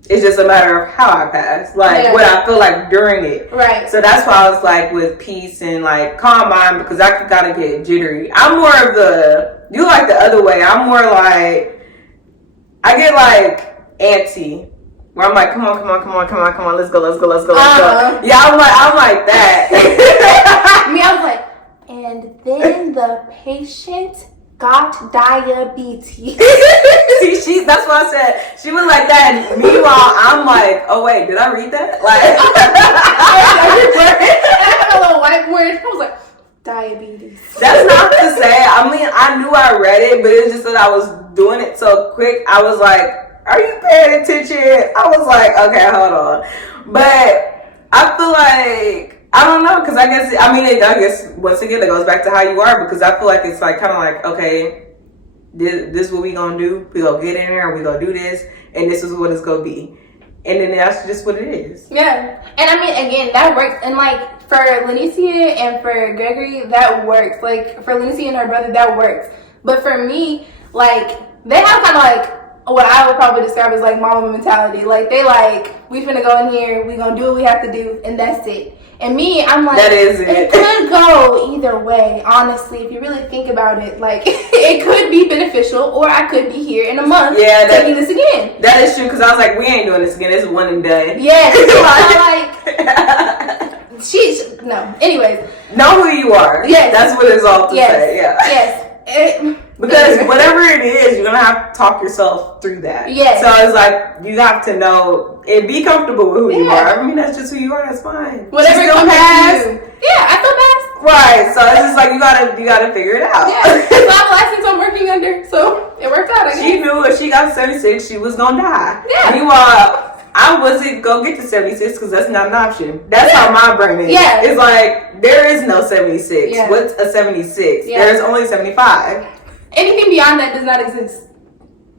it's just a matter of how I pass. Like, what I feel like during it. Right. So that's why I was like, with peace and like calm mind, because I gotta get jittery. I'm more of you like the other way. I'm more like, I get like antsy, where I'm like, come on, let's go. Yeah, I'm like that. Me, I was like, and then the patient got diabetes. See, that's what I said. She was like that. And meanwhile, I'm like, oh wait, did I read that? Like, I had a little whiteboard. I was like, diabetes. That's not to say. I mean, I knew I read it, but it's just that I was doing it so quick. I was like, are you paying attention? I was like, okay, hold on. But I feel like, I don't know, because I guess once again it goes back to how you are, because I feel like it's like kind of like, okay, this is what we gonna do. We gonna get in there and we gonna do this, and this is what it's gonna be, and then that's just what it is. Yeah, and I mean, again, that works, and like for Lenicia and for Gregory, that works. Like for Lenicia and her brother, that works. But for me, like they have kind of like what I would probably describe as like mama mentality. Like they like, we finna go in here, we gonna do what we have to do, and that's it. And me, I'm like, that is it. It could go either way, honestly, if you really think about it. Like, it could be beneficial, or I could be here in a month taking this again. That is true, because I was like, we ain't doing this again. This is one and done. Yes. So, like, no. Anyways. Know who you are. Yes. That's what it's all to say. Yeah. Yes. Because whatever it is, you're going to have to talk yourself through that. Yes. So it's like, you have to know and be comfortable with who you are. I mean, that's just who you are. That's fine. Whatever you still pass. Yeah, I still pass. Right. So it's just like, you gotta figure it out. Yeah. It's not a license I'm working under, so it worked out. She knew if she got 76, she was going to die. Yeah. Meanwhile, I wasn't going to get to 76 because that's not an option. That's how my brain is. Yeah. It's like, there is no 76. Yeah. What's a 76? Yeah. There's only 75. Anything beyond that does not exist.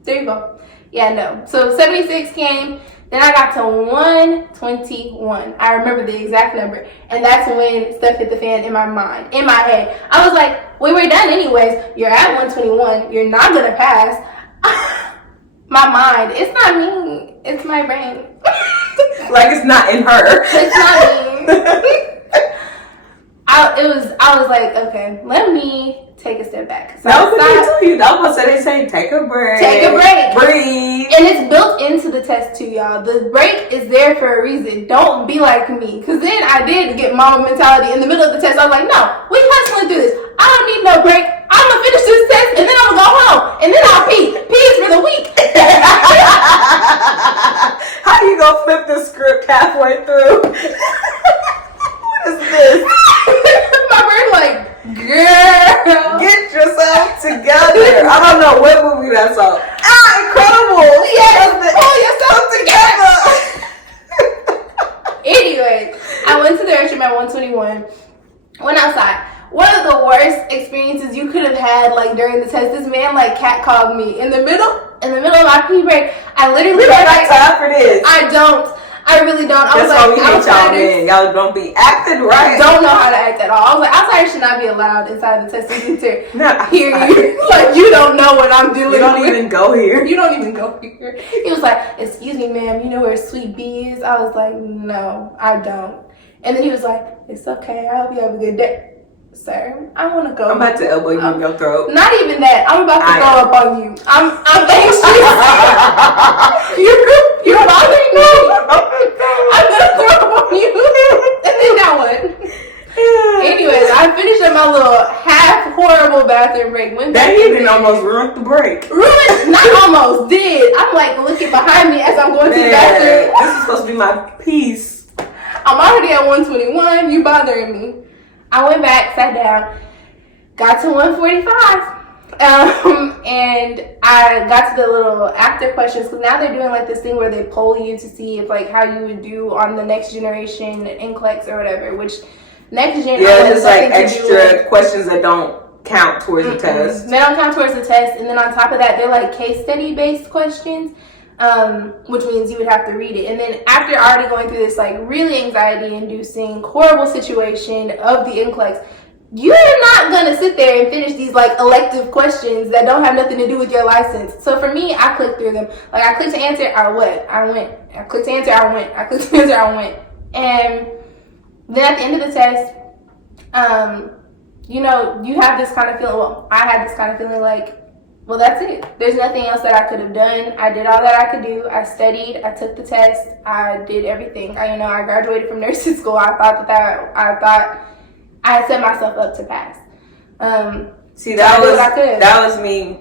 There you go. Yeah, no. So 76 came. Then I got to 121. I remember the exact number. And that's when stuff hit the fan in my mind, in my head. I was like, we were done anyways. You're at 121. You're not going to pass. My mind. It's not me. It's my brain. Like it's not in her. It's not me. I was like, okay, let me take a step back. So that was what they tell you. That was what they say. Take a break. Take a break. Breathe. And it's built into the test too, y'all. The break is there for a reason. Don't be like me. Because then I did get mama mentality in the middle of the test. I was like, no, we hustling through this. I don't need no break. I'm going to finish this test and then I'm going to go home. And then I'll pee. Pee is for the week. How you going to flip the script halfway through? What is this? My brain like, girl, get yourself together. I don't know what movie that's on. Incredible. Yes, pull yourself together. Anyway, I went to the restroom at 121. Went outside. One of the worst experiences you could have had, like during the test. This man like catcalled me in the middle of my pee break. I literally we don't have time for this. I really don't. That's why we hate y'all men. Y'all don't be acting right. Don't know how to act at all. I was like, outsiders should not be allowed inside the testing center. Hear you. Like, you don't know what I'm dealing with. You don't even go here. You don't even go here. He was like, excuse me, ma'am, you know where Sweet B is? I was like, no, I don't. And then he was like, it's okay. I hope you have a good day. Sir, I want to go. I'm about to elbow you in your throat. Not even that. I'm about to throw up on you. I'm anxious. You're bothering me. I'm going to throw up on you. And then that one. Anyways, I finished up my little half horrible bathroom break. That even almost ruined the break. Not almost, did. I'm like looking behind me as I'm going to the bathroom. This is supposed to be my piece. I'm already at 121. You bothering me. I went back, sat down, got to 145. And I got to the little after questions, because now they're doing like this thing where they poll you to see if like how you would do on the next generation NCLEX or whatever, which next gen just like extra questions that don't count towards the test. They don't count towards the test, and then on top of that, they're like case study based questions, which means you would have to read it. And then after already going through this like really anxiety inducing horrible situation of the NCLEX, you're not gonna sit there and finish these like elective questions that don't have nothing to do with your license. So for me, I clicked through them. Like I clicked to answer, I went. I clicked to answer, I went. I clicked to answer, I went. And then at the end of the test, you have this kind of feeling. Well, I had this kind of feeling like, well, that's it. There's nothing else that I could have done. I did all that I could do. I studied. I took the test. I did everything. I graduated from nursing school. I thought I had set myself up to pass. See, that was me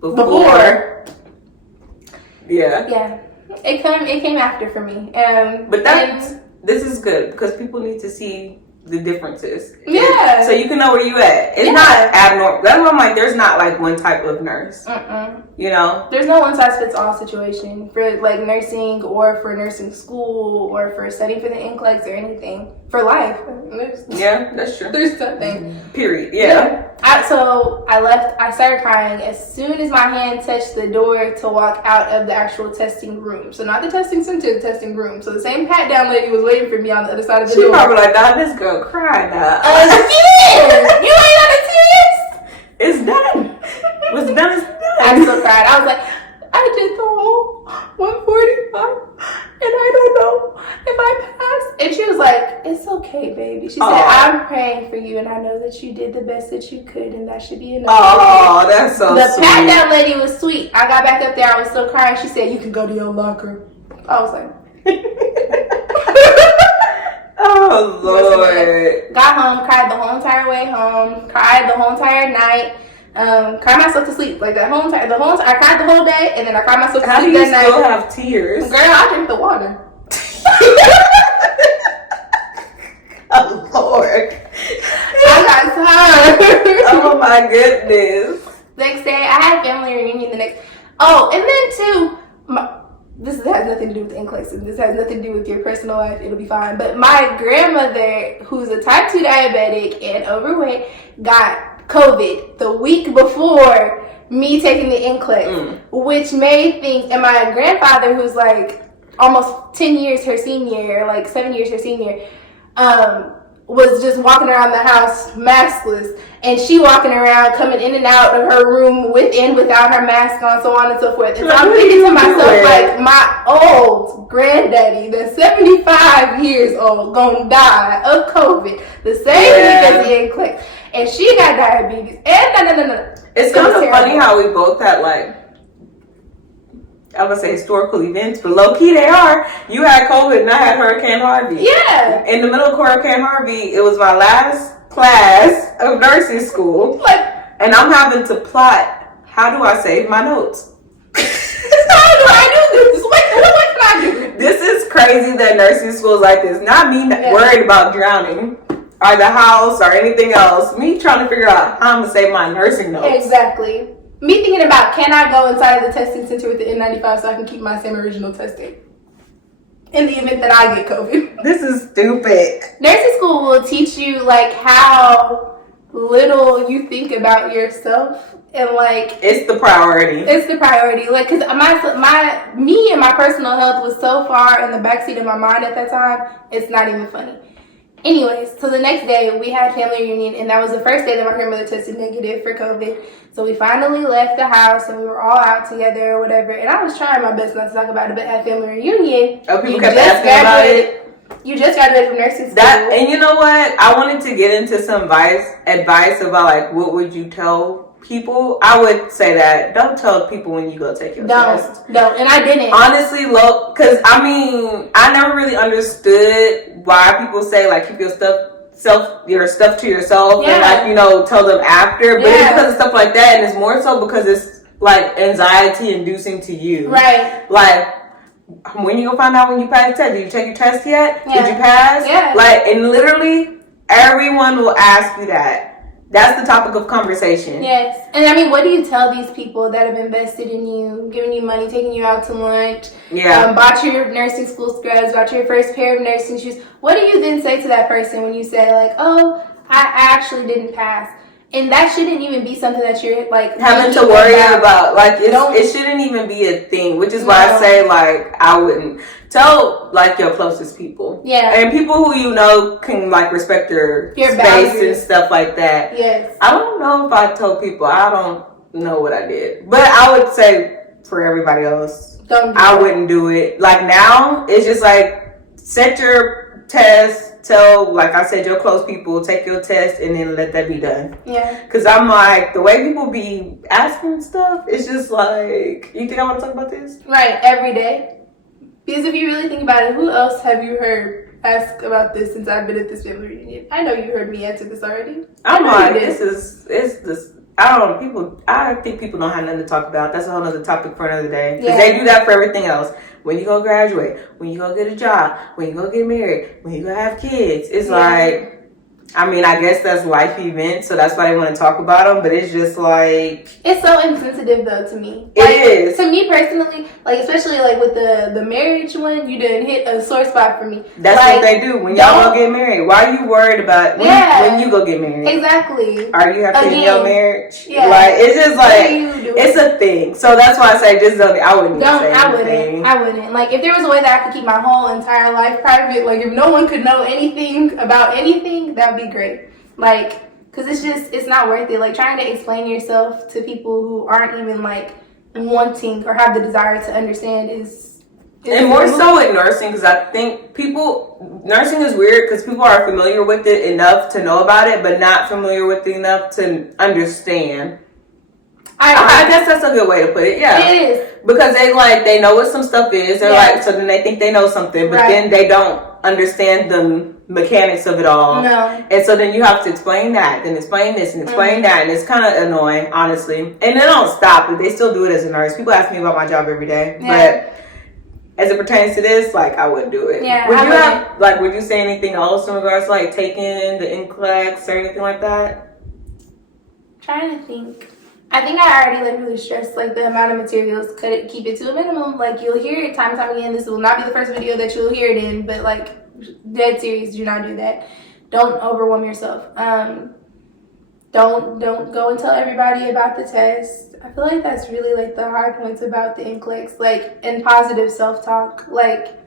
before. Yeah. Yeah. It came after for me. But this is good because people need to see the differences. Yeah. So you can know where you at. It's not abnormal. That's why I'm like, there's not like one type of nurse. There's no one size fits all situation for like nursing or for nursing school or for studying for the NCLEX or anything. For life. Yeah, that's true. There's something. Period. Yeah. So I left. I started crying as soon as my hand touched the door to walk out of the actual testing room. So not the testing center, the testing room. So the same pat down lady was waiting for me on the other side of the door. She probably like, nah, this girl cried now. You ain't got serious? It's done. What's done is done. I still cried. I was like, I did the whole 145 and I don't know if I passed. And she was like, it's okay, baby. She said, I'm praying for you and I know that you did the best that you could and that should be enough. Oh, that's so sweet. The pat down lady was sweet. I got back up there. I was still crying. She said, you can go to your locker. I was like, oh, Lord. Got home, cried the whole entire way home, cried the whole entire night. Cried myself to sleep like I cried the whole day, and then I cried myself to sleep that night. How do you still have tears? Girl, I drink the water. Oh Lord, I got tired. Oh my goodness. Next day, I had family reunion the next. Oh, and then too, this has nothing to do with NCLEX, and this has nothing to do with your personal life. It'll be fine. But my grandmother, who's a type 2 diabetic and overweight, got COVID the week before me taking the NCLEX, which made things, and my grandfather, who's like almost 10 years her senior, like 7 years her senior, was just walking around the house maskless, and she walking around, coming in and out of her room with and without her mask on, so on and so forth. And so I'm thinking to myself, like, my old granddaddy, that's 75 years old, gonna die of COVID the same week as the NCLEX. And she got diabetes. And no. It's kind of funny how we both had like, I would say historical events, but low key they are. You had COVID and I had Hurricane Harvey. Yeah. In the middle of Hurricane Harvey, it was my last class of nursing school. And I'm having to plot, how do I save my notes? How do I do this? What can I do? This is crazy that nursing school is like this. Not me worried about drowning or the house or anything else. Me trying to figure out how I'm going to save my nursing notes. Exactly. Me thinking about, can I go inside of the testing center with the N95 so I can keep my same original testing in the event that I get COVID? This is stupid. Nursing school will teach you like how little you think about yourself, and like it's the priority. Like, cause me and my personal health was so far in the backseat of my mind at that time. It's not even funny. Anyways, so the next day we had family reunion, and that was the first day that my grandmother tested negative for COVID. So we finally left the house, and we were all out together or whatever. And I was trying my best not to talk about it, but at family reunion, people kept asking about it. You just graduated from nursing school. And you know what? I wanted to get into some advice about like what would you tell people. I would say that don't tell people when you go take your test. Don't. And I didn't. Honestly, look, because I mean, I never really understood why people say like keep your stuff to yourself and like, tell them after. But it's because of stuff like that, and it's more so because it's like anxiety inducing to you. Right. Like, when you gonna find out when you pass the test? Did you take your test yet? Yeah. Did you pass? Yeah. Like, and literally everyone will ask you that. That's the topic of conversation. Yes. And I mean, what do you tell these people that have invested in you, giving you money, taking you out to lunch, bought your nursing school scrubs, bought your first pair of nursing shoes? What do you then say to that person when you say, like, oh, I actually didn't pass? And that shouldn't even be something that you're, like, having to worry about. Like, it shouldn't even be a thing, which is why I say, like, I wouldn't. Tell, like, your closest people. Yeah. And people who you know can, like, respect your space boundaries and stuff like that. Yes. I don't know if I told people. I don't know what I did. But I would say for everybody else, I wouldn't do it. Like, now, it's just, like, set your test. Tell, like I said, your close people, take your test and then let that be done. Yeah. Because I'm like, the way people be asking stuff, it's just like, you think I want to talk about this? Right, every day. Because if you really think about it, who else have you heard ask about this since I've been at this family reunion? I know you heard me answer this already. I'm like, I think people don't have nothing to talk about. That's a whole other topic for another day. Because they do that for everything else. When you go graduate, when you go get a job, when you go get married, when you go have kids. It's like, I mean, I guess that's life events, so that's why they want to talk about them, but it's just like... It's so insensitive, though, to me. It is. To me, personally, like, especially, like, with the marriage one, you didn't hit a sore spot for me. That's like, what they do when y'all go get married. Why are you worried about when you go get married? Exactly. Are you happy in your marriage? Yeah. Like, it's just like, it's a thing. So that's why I say just don't, I wouldn't say anything. I wouldn't. Like, if there was a way that I could keep my whole entire life private, like, if no one could know anything about anything, that would be great. Like, because it's not worth it. Like, trying to explain yourself to people who aren't even, like, wanting or have the desire to understand is and more so with nursing, because I think nursing is weird because people are familiar with it enough to know about it, but not familiar with it enough to understand. I guess that's a good way to put it. Yeah, it is, because they know what some stuff is. They're like, so then they think they know something, but then they don't understand the mechanics of it all. No. And so then you have to explain that, then explain this and explain that, and it's kind of annoying, honestly. And they don't stop it. They still do it as a nurse. People ask me about my job every day, but as it pertains to this, like, I wouldn't do it. Yeah, would you say anything else in regards to, like, taking the NCLEX or anything like that? Trying to think. I think I already, like, really stressed, like, the amount of materials. Keep it to a minimum. Like, you'll hear it time and time again. This will not be the first video that you'll hear it in, but, like, dead serious, do not do that. Don't overwhelm yourself. Don't go and tell everybody about the test. I feel like that's really, like, the high points about the NCLEX, like, and positive self-talk. Like,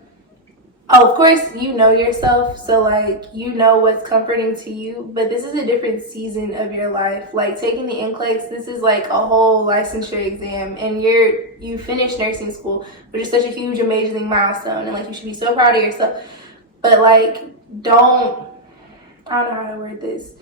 of course, you know yourself, so, like, you know what's comforting to you, but this is a different season of your life. Like, taking the NCLEX, this is, like, a whole licensure exam, and you finished nursing school, which is such a huge, amazing milestone, and, like, you should be so proud of yourself. But, like, I don't know how to word this.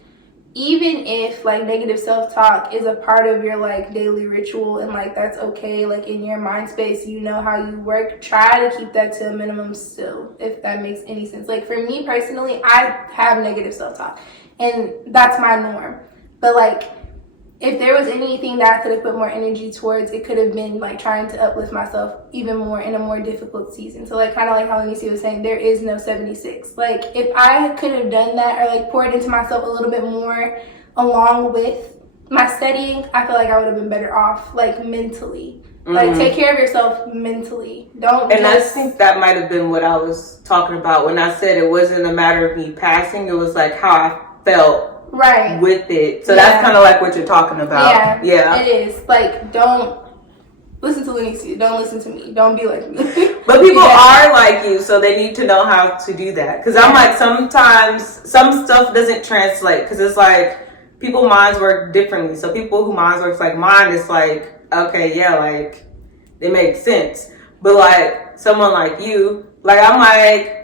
Even if, like, negative self-talk is a part of your, like, daily ritual and, like, that's okay, like, in your mind space, you know how you work, try to keep that to a minimum still, if that makes any sense. Like, for me personally, I have negative self-talk, and that's my norm. But, like, if there was anything that I could have put more energy towards, it could have been, like, trying to uplift myself even more in a more difficult season. So, like, kind of like how Anissa was saying, there is no 76. Like, if I could have done that or, like, poured into myself a little bit more along with my studying, I feel like I would have been better off, like, mentally. Like, take care of yourself mentally. I think that might have been what I was talking about when I said it wasn't a matter of me passing. It was, like, how I felt. Right. With it. So that's kind of like what you're talking about. Yeah. It is. Like, don't listen to Lenicia. Don't listen to me. Don't be like me. But people are like you, so they need to know how to do that. Because I'm like, sometimes some stuff doesn't translate. Because it's like, people's minds work differently. So people whose minds works like mine, it's like, okay, yeah, like, it makes sense. But like, someone like you, like, I'm like,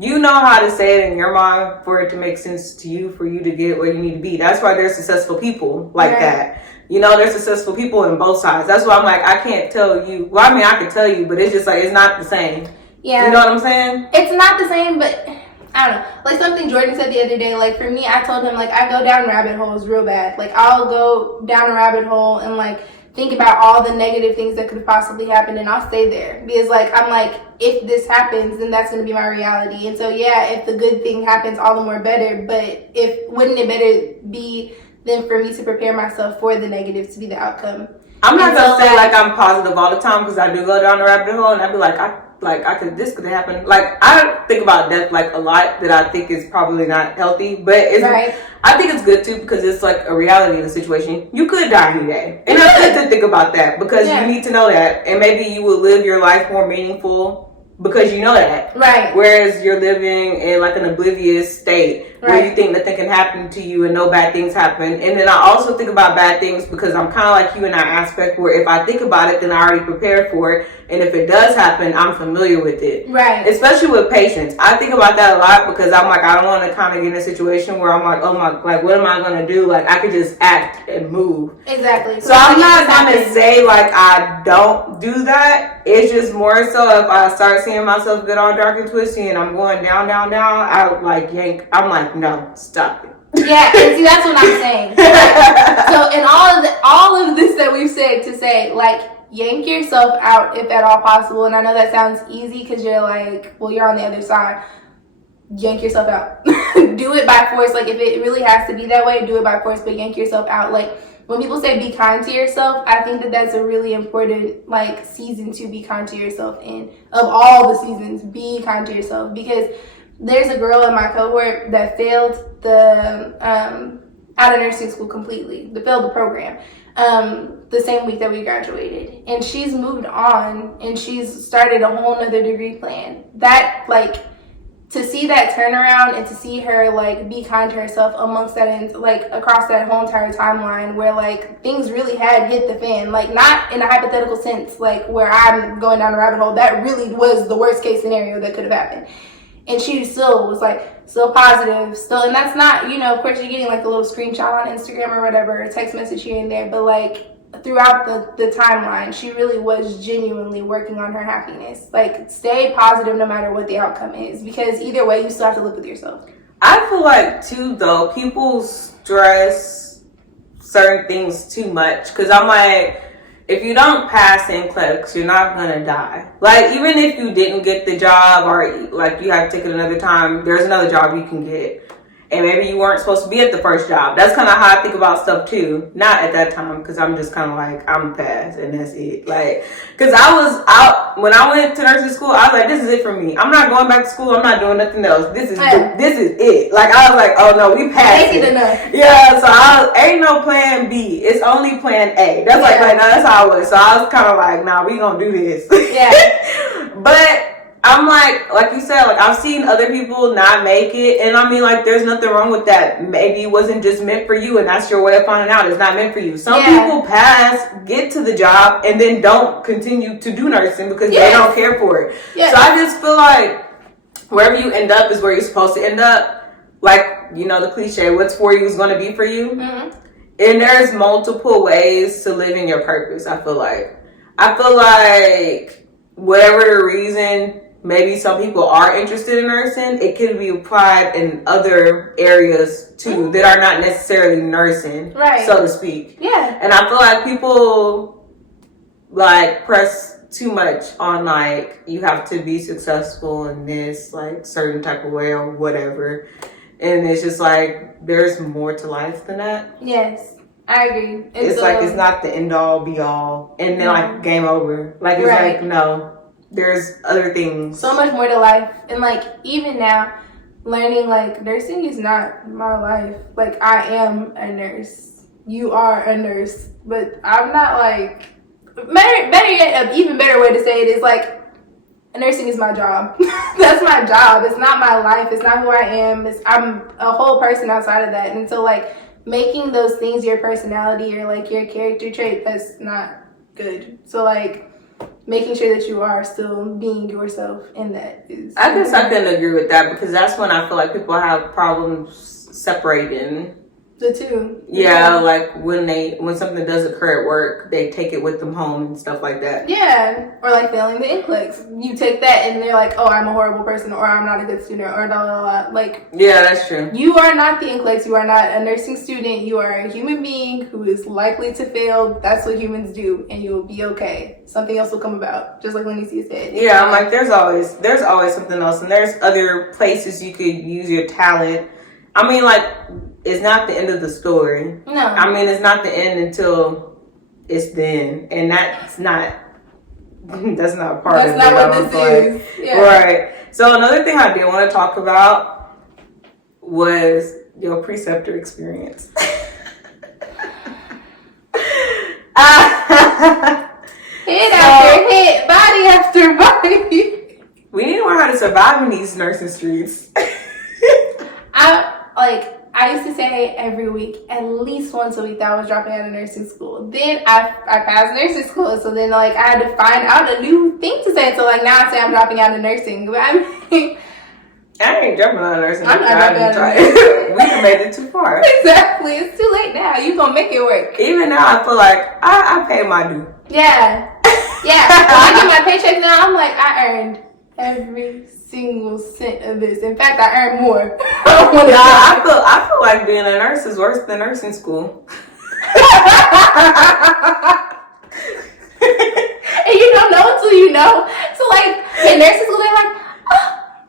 you know how to say it in your mind for it to make sense to you, for you to get where you need to be. That's why there's successful people like that. You know, there's successful people in both sides. That's why I'm like, I can't tell you. Well, I mean, I can tell you, but it's just like, it's not the same. Yeah. You know what I'm saying? It's not the same, but I don't know. Like, something Jordan said the other day, like, for me, I told him, like, I go down rabbit holes real bad. Like, I'll go down a rabbit hole and, like, think about all the negative things that could have possibly happened, and I'll stay there because like I'm like, if this happens, then that's going to be my reality. And so yeah, if the good thing happens, all the more better. But wouldn't it better be than for me to prepare myself for the negative to be the outcome? I'm not gonna say like I'm positive all the time, because I do go down the rabbit hole, and I'd be like, this could happen. Like, I think about death like a lot, that I think is probably not healthy, but I think it's good too, because it's like a reality of the situation. You could die any day, and it's good to think about that, because you need to know that, and maybe you will live your life more meaningful because you know that. Right. Whereas you're living in like an oblivious state where you think nothing can happen to you and no bad things happen. And then I also think about bad things because I'm kind of like you in that aspect where if I think about it, then I already prepared for it. And if it does happen, I'm familiar with it. Right. Especially with patience. I think about that a lot because I'm like, I don't want to kind of get in a situation where I'm like, oh my, like, what am I going to do? Like, I could just act and move. Exactly. So I'm not going to say like I don't do that. It's just more so if I start seeing myself get all dark and twisty and I'm going down, I like yank. I'm like, no, stop it. Yeah, and see, that's what I'm saying. So in all of this that we've said to say, like, yank yourself out if at all possible. And I know that sounds easy because you're like, well, you're on the other side. Yank yourself out. Do it by force. Like, if it really has to be that way, do it by force, but yank yourself out. Like, when people say be kind to yourself, I think that that's a really important, like, season to be kind to yourself in. Of all the seasons, be kind to yourself. Because there's a girl in my cohort that failed out of nursing school completely. Failed the program. The same week that we graduated. And she's moved on and she's started a whole nother degree plan. That, like, to see that turnaround and to see her, like, be kind to herself amongst that, and like across that whole entire timeline where, like, things really had hit the fan, like, not in a hypothetical sense, like where I'm going down a rabbit hole, that really was the worst case scenario that could have happened. And she still was like, still positive, still, and that's not, you know, of course you're getting like a little screenshot on Instagram or whatever, a text message here and there, but like throughout the timeline, she really was genuinely working on her happiness. Like, stay positive no matter what the outcome is, because either way, you still have to live with yourself. I feel like too, though, people stress certain things too much, because I'm like, if you don't pass NCLEX, you're not gonna die. Like, even if you didn't get the job, or like you have to take it another time, there's another job you can get. And maybe you weren't supposed to be at the first job. That's kind of how I think about stuff too. Not at that time, because I'm just kind of like, I'm past and that's it. Like, because I was out, when I went to nursing school, I was like, this is it for me. I'm not going back to school. I'm not doing nothing else. This is it. Like, I was like, oh no, we passed it. Yeah, so ain't no plan B. It's only plan A. That's like, that's how I was. So I was kind of like, nah, we gonna do this. Yeah. But I'm like you said, like, I've seen other people not make it, and I mean, like, there's nothing wrong with that. Maybe it wasn't just meant for you, and that's your way of finding out it's not meant for you. Some people pass, get to the job, and then don't continue to do nursing because they don't care for it. So I just feel like wherever you end up is where you're supposed to end up. Like, you know, the cliche, what's for you is going to be for you. Mm-hmm. And there's multiple ways to live in your purpose, I feel like. Whatever the reason, maybe some people are interested in nursing, it can be applied in other areas too that are not necessarily nursing, so to speak. Yeah. And I feel like people like press too much on like, you have to be successful in this like certain type of way or whatever. And it's just like, there's more to life than that. Yes. I agree. It's like, it's not the end all be all and then like game over. Like, it's like, no. There's other things. So much more to life. And like, even now, learning like nursing is not my life. Like, I am a nurse. You are a nurse. But I'm not like, better yet, an even better way to say it is like, nursing is my job. That's my job. It's not my life. It's not who I am. I'm a whole person outside of that. And so like, making those things your personality or like your character trait, that's not good. So like, making sure that you are still being yourself in that is... I guess I couldn't agree with that, because that's when I feel like people have problems separating The two. Yeah, like when something does occur at work, they take it with them home and stuff like that. Yeah, or like failing the NCLEX. You take that and they're like, oh, I'm a horrible person, or I'm not a good student, or blah, blah, blah. Like, yeah, that's true. You are not the NCLEX. You are not a nursing student. You are a human being who is likely to fail. That's what humans do, and you will be okay. Something else will come about, just like Lenny said. Yeah, I'm like, there's always something else, and there's other places you could use your talent. I mean, like, it's not the end of the story. No. I mean, it's not the end until it's the end. And that's not part of it. That's not what this is. Yeah. Right. So another thing I did want to talk about was your preceptor experience. Hit after hit, body after body. We need to learn how to survive in these nursing streets. I used to say every week, at least once a week, that I was dropping out of nursing school. Then I passed nursing school, so then like I had to find out a new thing to say. So like now I say I'm dropping out of nursing. But I mean, I ain't jumping out of nursing. I'm not dropping out of nursing. We done made it too far. Exactly, it's too late now. You gonna make it work. Even now, I feel like I paid my due. Yeah. When I get my paycheck now, I'm like, I earned every single cent of this. In fact, I earn more. I feel like being a nurse is worse than nursing school. And you don't know until you know. So like in nursing school, they're like, oh,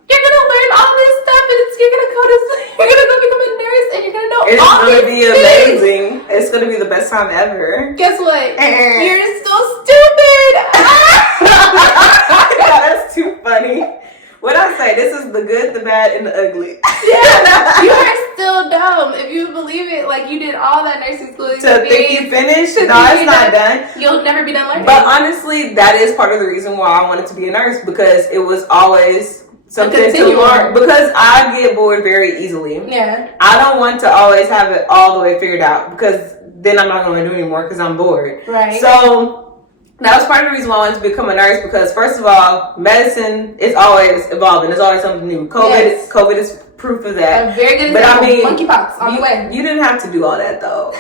you're gonna learn all this stuff, and you're gonna go become a nurse, and you're gonna know it's all gonna these be things. amazing. It's gonna be the best time ever. Guess what? You're so stupid. That's too funny. What I say, this is the good, the bad, and the ugly. Yeah, you are still dumb if you believe it. Like you did all that nursing school To think you finished? No, it's not done. You'll never be done learning. But honestly, that is part of the reason why I wanted to be a nurse, because it was always something to learn. Because I get bored very easily. Yeah. I don't want to always have it all the way figured out, because then I'm not going to do it anymore because I'm bored. Right. So that was part of the reason why I wanted to become a nurse, because first of all, medicine is always evolving. There's always something new. COVID is proof of that. A very good example. But I mean, monkeypox on the way. You didn't have to do all that though.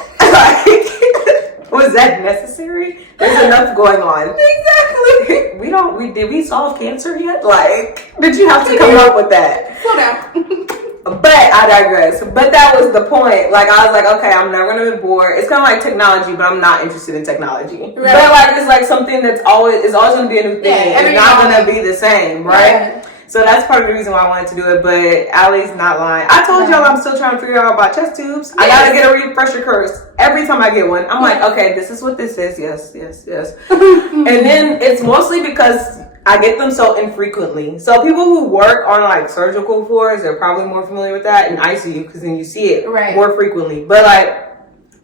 Was that necessary? There's enough going on. Exactly. Did we solve cancer yet? Like, did you have to come up with that? Slow down. But I digress. But that was the point. Like, I was like, okay, I'm never gonna be bored. It's kind of like technology, but I'm not interested in technology. Right. But like, it's like something that's always gonna be a new thing. Yeah, it's not gonna be the same, right? Yeah. So that's part of the reason why I wanted to do it. But Allie's not lying. I told y'all I'm still trying to figure out about chest tubes. Yes. I gotta get a refresher course every time I get one. I'm like, okay, this is what this is. Yes. And then it's mostly because I get them so infrequently. So people who work on like surgical floors, they're probably more familiar with that, in ICU, because then you see it more frequently. But like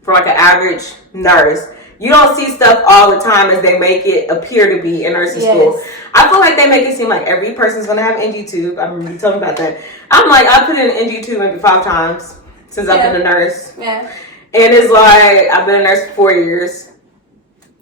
for like an average nurse, you don't see stuff all the time as they make it appear to be in nursing school. I feel like they make it seem like every person's gonna have NG tube. I remember you telling me about that. I'm like, I put in an NG tube maybe 5 times since I've been a nurse. Yeah. And it's like, I've been a nurse for 4 years.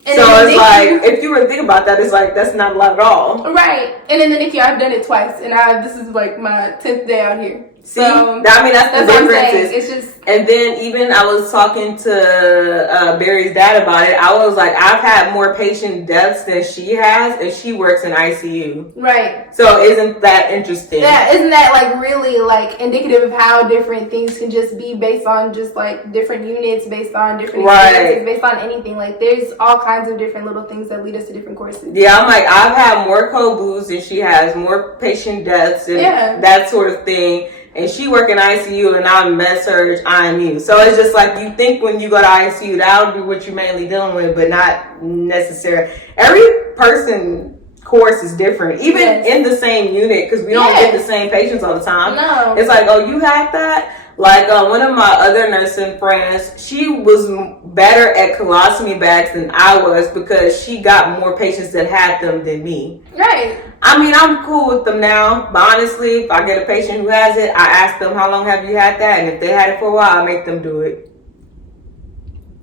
And so it's like, if you were to think about that, it's like, that's not a lot at all. Right. And then if I've done it twice, and this is like my 10th day out here. See, so, I mean, that's the difference. It's just, and then even I was talking to Barry's dad about it. I was like, I've had more patient deaths than she has, and she works in ICU. Right. So isn't that interesting? Yeah, isn't that like really like indicative of how different things can just be based on just like different units, based on different experiences, based on anything. Like there's all kinds of different little things that lead us to different courses. Yeah, I'm like, I've had more code blues than she has, more patient deaths and that sort of thing. And she work in ICU and I'm med surg IMU. So it's just like, you think when you go to ICU, that'll be what you're mainly dealing with, but not necessarily. Every person course is different, even in the same unit, because we don't get the same patients all the time. No. It's like, oh, you had that? Like one of my other nursing friends, she was better at colostomy bags than I was, because she got more patients that had them than me. Right. I mean, I'm cool with them now, but honestly, if I get a patient who has it, I ask them, how long have you had that? And if they had it for a while, I make them do it.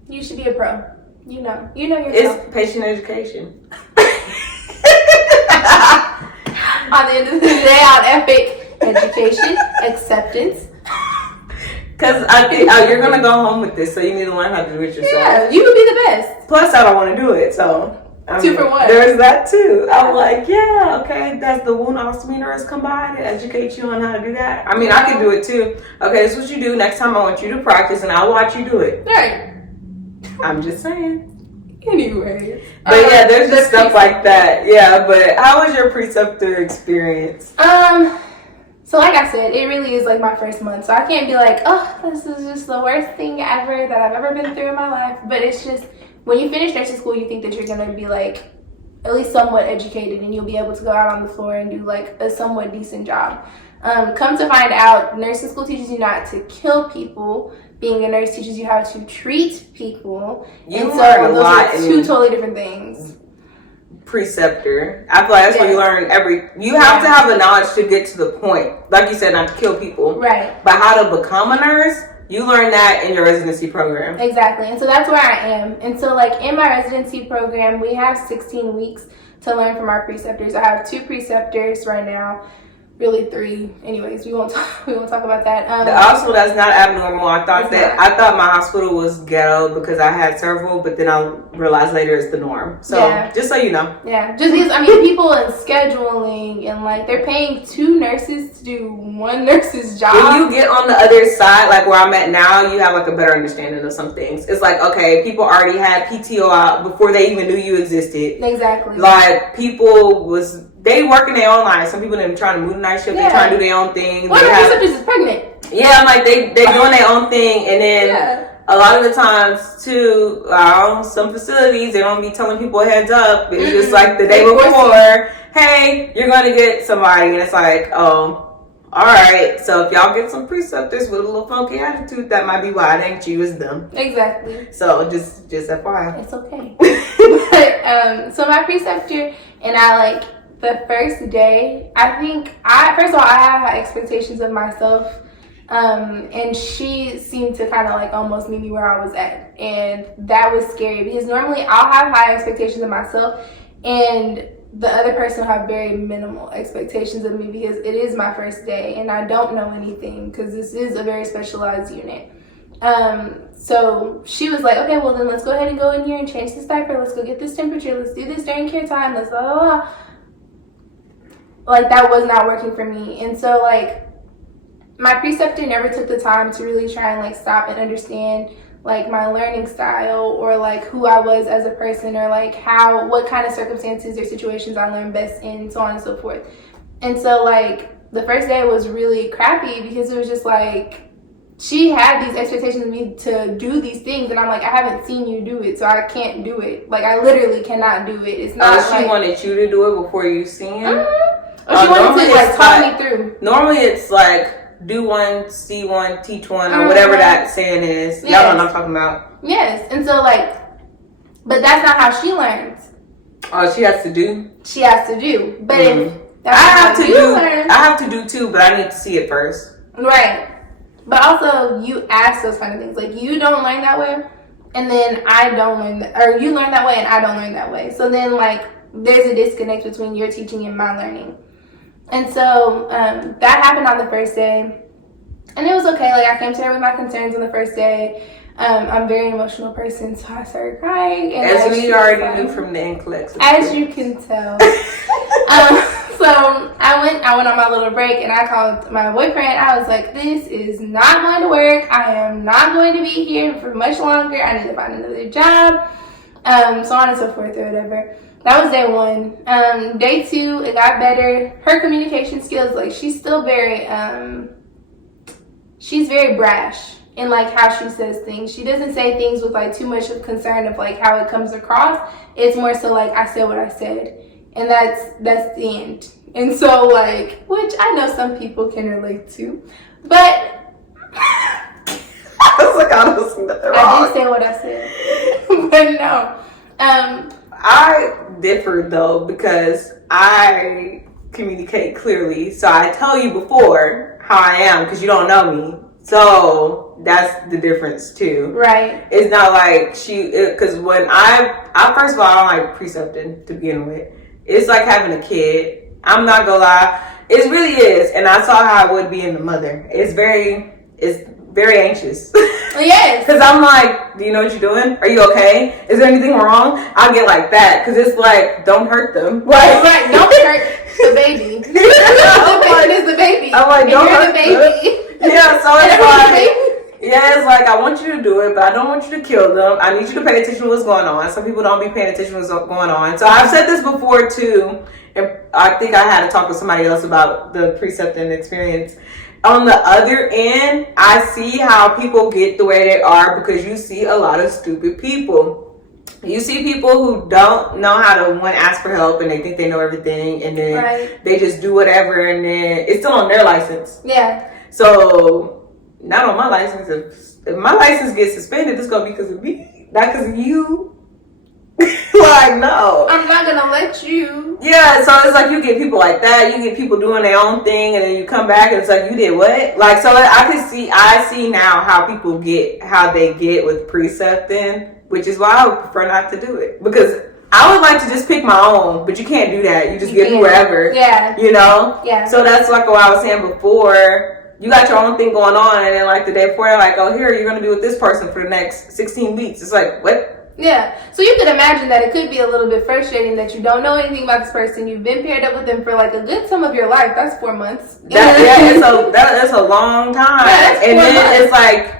You should be a pro. You know yourself. It's patient education. On the end of the day, on EPIC, education, acceptance. Because I think you're going to go home with this, so you need to learn how to do it yourself. Yeah, you would be the best. Plus, I don't want to do it, so. Two for one. There's that too. I'm like, yeah, okay. Does the wound ostomy nurse come by to educate you on how to do that? I mean, I can do it too. Okay, this is what you do. Next time I want you to practice and I'll watch you do it. Right. I'm just saying. Anyway. But yeah, there's just stuff like that. Yeah, but how was your preceptor experience? So like I said, it really is like my first month. So I can't be like, oh, this is just the worst thing ever that I've ever been through in my life. But it's just, when you finish nursing school, you think that you're going to be like at least somewhat educated and you'll be able to go out on the floor and do like a somewhat decent job. Come to find out, nursing school teaches you not to kill people. Being a nurse teaches you how to treat people. You and learn so a lot. Those are two totally different things. Preceptor. I feel like that's what you learn you have to have the knowledge to get to the point. Like you said, not to kill people. Right. But how to become a nurse, you learn that in your residency program. Exactly. And so that's where I am. And so like in my residency program, we have 16 weeks to learn from our preceptors. I have 2 preceptors right now. Really 3. Anyways, we won't talk about that. The hospital, that's not abnormal. I thought my hospital was ghetto because I had several, but then I realized later it's the norm. So just so you know. Yeah, just because I mean people in scheduling and like they're paying 2 nurses to do 1 nurse's job. When you get on the other side, like where I'm at now, you have like a better understanding of some things. It's like, okay, people already had PTO out before they even knew you existed. Exactly. Like they work in their own lives. Some people didn't try to move the night shift. They trying to do their own thing. One of my sisters is pregnant. Yeah, I'm like they doing their own thing, and then a lot of the times too, some facilities they don't be telling people heads up. It's just like the day before, hey, you're gonna get somebody, and it's like, oh, all right. So if y'all get some preceptors with a little funky attitude, that might be why it ain't you, it's them. Exactly. So just FYI. It's okay. But so my preceptor and I like. The first day, first of all, I have high expectations of myself. And she seemed to kind of like almost meet me where I was at. And that was scary because normally I'll have high expectations of myself and the other person will have very minimal expectations of me because it is my first day and I don't know anything because this is a very specialized unit. So she was like, okay, well then let's go ahead and go in here and change this diaper. Let's go get this temperature. Let's do this during care time. Let's blah, blah, blah. Like that was not working for me. And so like my preceptor never took the time to really try and like stop and understand like my learning style or like who I was as a person or like what kind of circumstances or situations I learned best in, so on and so forth. And so like the first day was really crappy because it was just like she had these expectations of me to do these things and I'm like, I haven't seen you do it, so I can't do it. Like I literally cannot do it. It's not she wanted you to do it before you seen it? Or she wanted to like talk me through. Normally it's like do one, see one, teach one, or whatever that saying is. Yes. Y'all know what I'm talking about. Yes. And so like, but that's not how she learns. Oh, she has to do? She has to do. But if I have to do too, but I need to see it first. Right. But also you ask those kind of things. Like you don't learn that way and then I don't learn that, or you learn that way and I don't learn that way. So then like there's a disconnect between your teaching and my learning. And so that happened on the first day. And it was okay. Like I came to her with my concerns on the first day. I'm a very emotional person, so I started crying. And as we already knew from the NCLEX. As you can tell. So I went on my little break and I called my boyfriend. I was like, this is not going to work. I am not going to be here for much longer. I need to find another job. So on and so forth or whatever. That was day 1. Day 2, it got better. Her communication skills, like she's still very, she's very brash in like how she says things. She doesn't say things with like too much of concern of like how it comes across. It's more so like I said what I said, and that's the end. And so like, which I know some people can relate to, but I was like, I was nothing wrong. I did say what I said, but no. I differ though because I communicate clearly. So I tell you before how I am because you don't know me. So that's the difference too. Right. It's not like because when I first of all, I don't like precepting to begin with. It's like having a kid. I'm not gonna lie. It really is. And I saw how it would be in the mother. It's very anxious. Yes. Because I'm like, do you know what you're doing? Are you okay? Is there anything wrong? I'll get like that. Because it's like, don't hurt them. Right. Don't hurt the baby. The patient is the baby. I'm like, don't hurt the baby. Yeah, so it's like, yeah, it's like, I want you to do it, but I don't want you to kill them. I need you to pay attention to what's going on. Some people don't be paying attention to what's going on. So I've said this before too, and I think I had to talk to somebody else about the precepting experience. On the other end, I see how people get the way they are because you see a lot of stupid people. You see people who don't know how to ask for help and they think they know everything and then they just do whatever and then it's still on their license. Yeah. So, not on my license. If my license gets suspended, it's going to be because of me, not because of you. Like, no. I'm not going to let you. Yeah, so it's like you get people like that. You get people doing their own thing and then you come back and it's like, you did what? Like, so I see now how people how they get with precepting, which is why I would prefer not to do it. Because I would like to just pick my own, but you can't do that. You just get whoever. Yeah. You know? Yeah. So that's like what I was saying before. You got your own thing going on and then like the day before, you're like, oh, here, you're going to be with this person for the next 16 weeks. It's like, what? Yeah, so you can imagine that it could be a little bit frustrating that you don't know anything about this person. You've been paired up with them for like a good sum of your life. That's 4 months. That's a long time. Yeah, and then it's like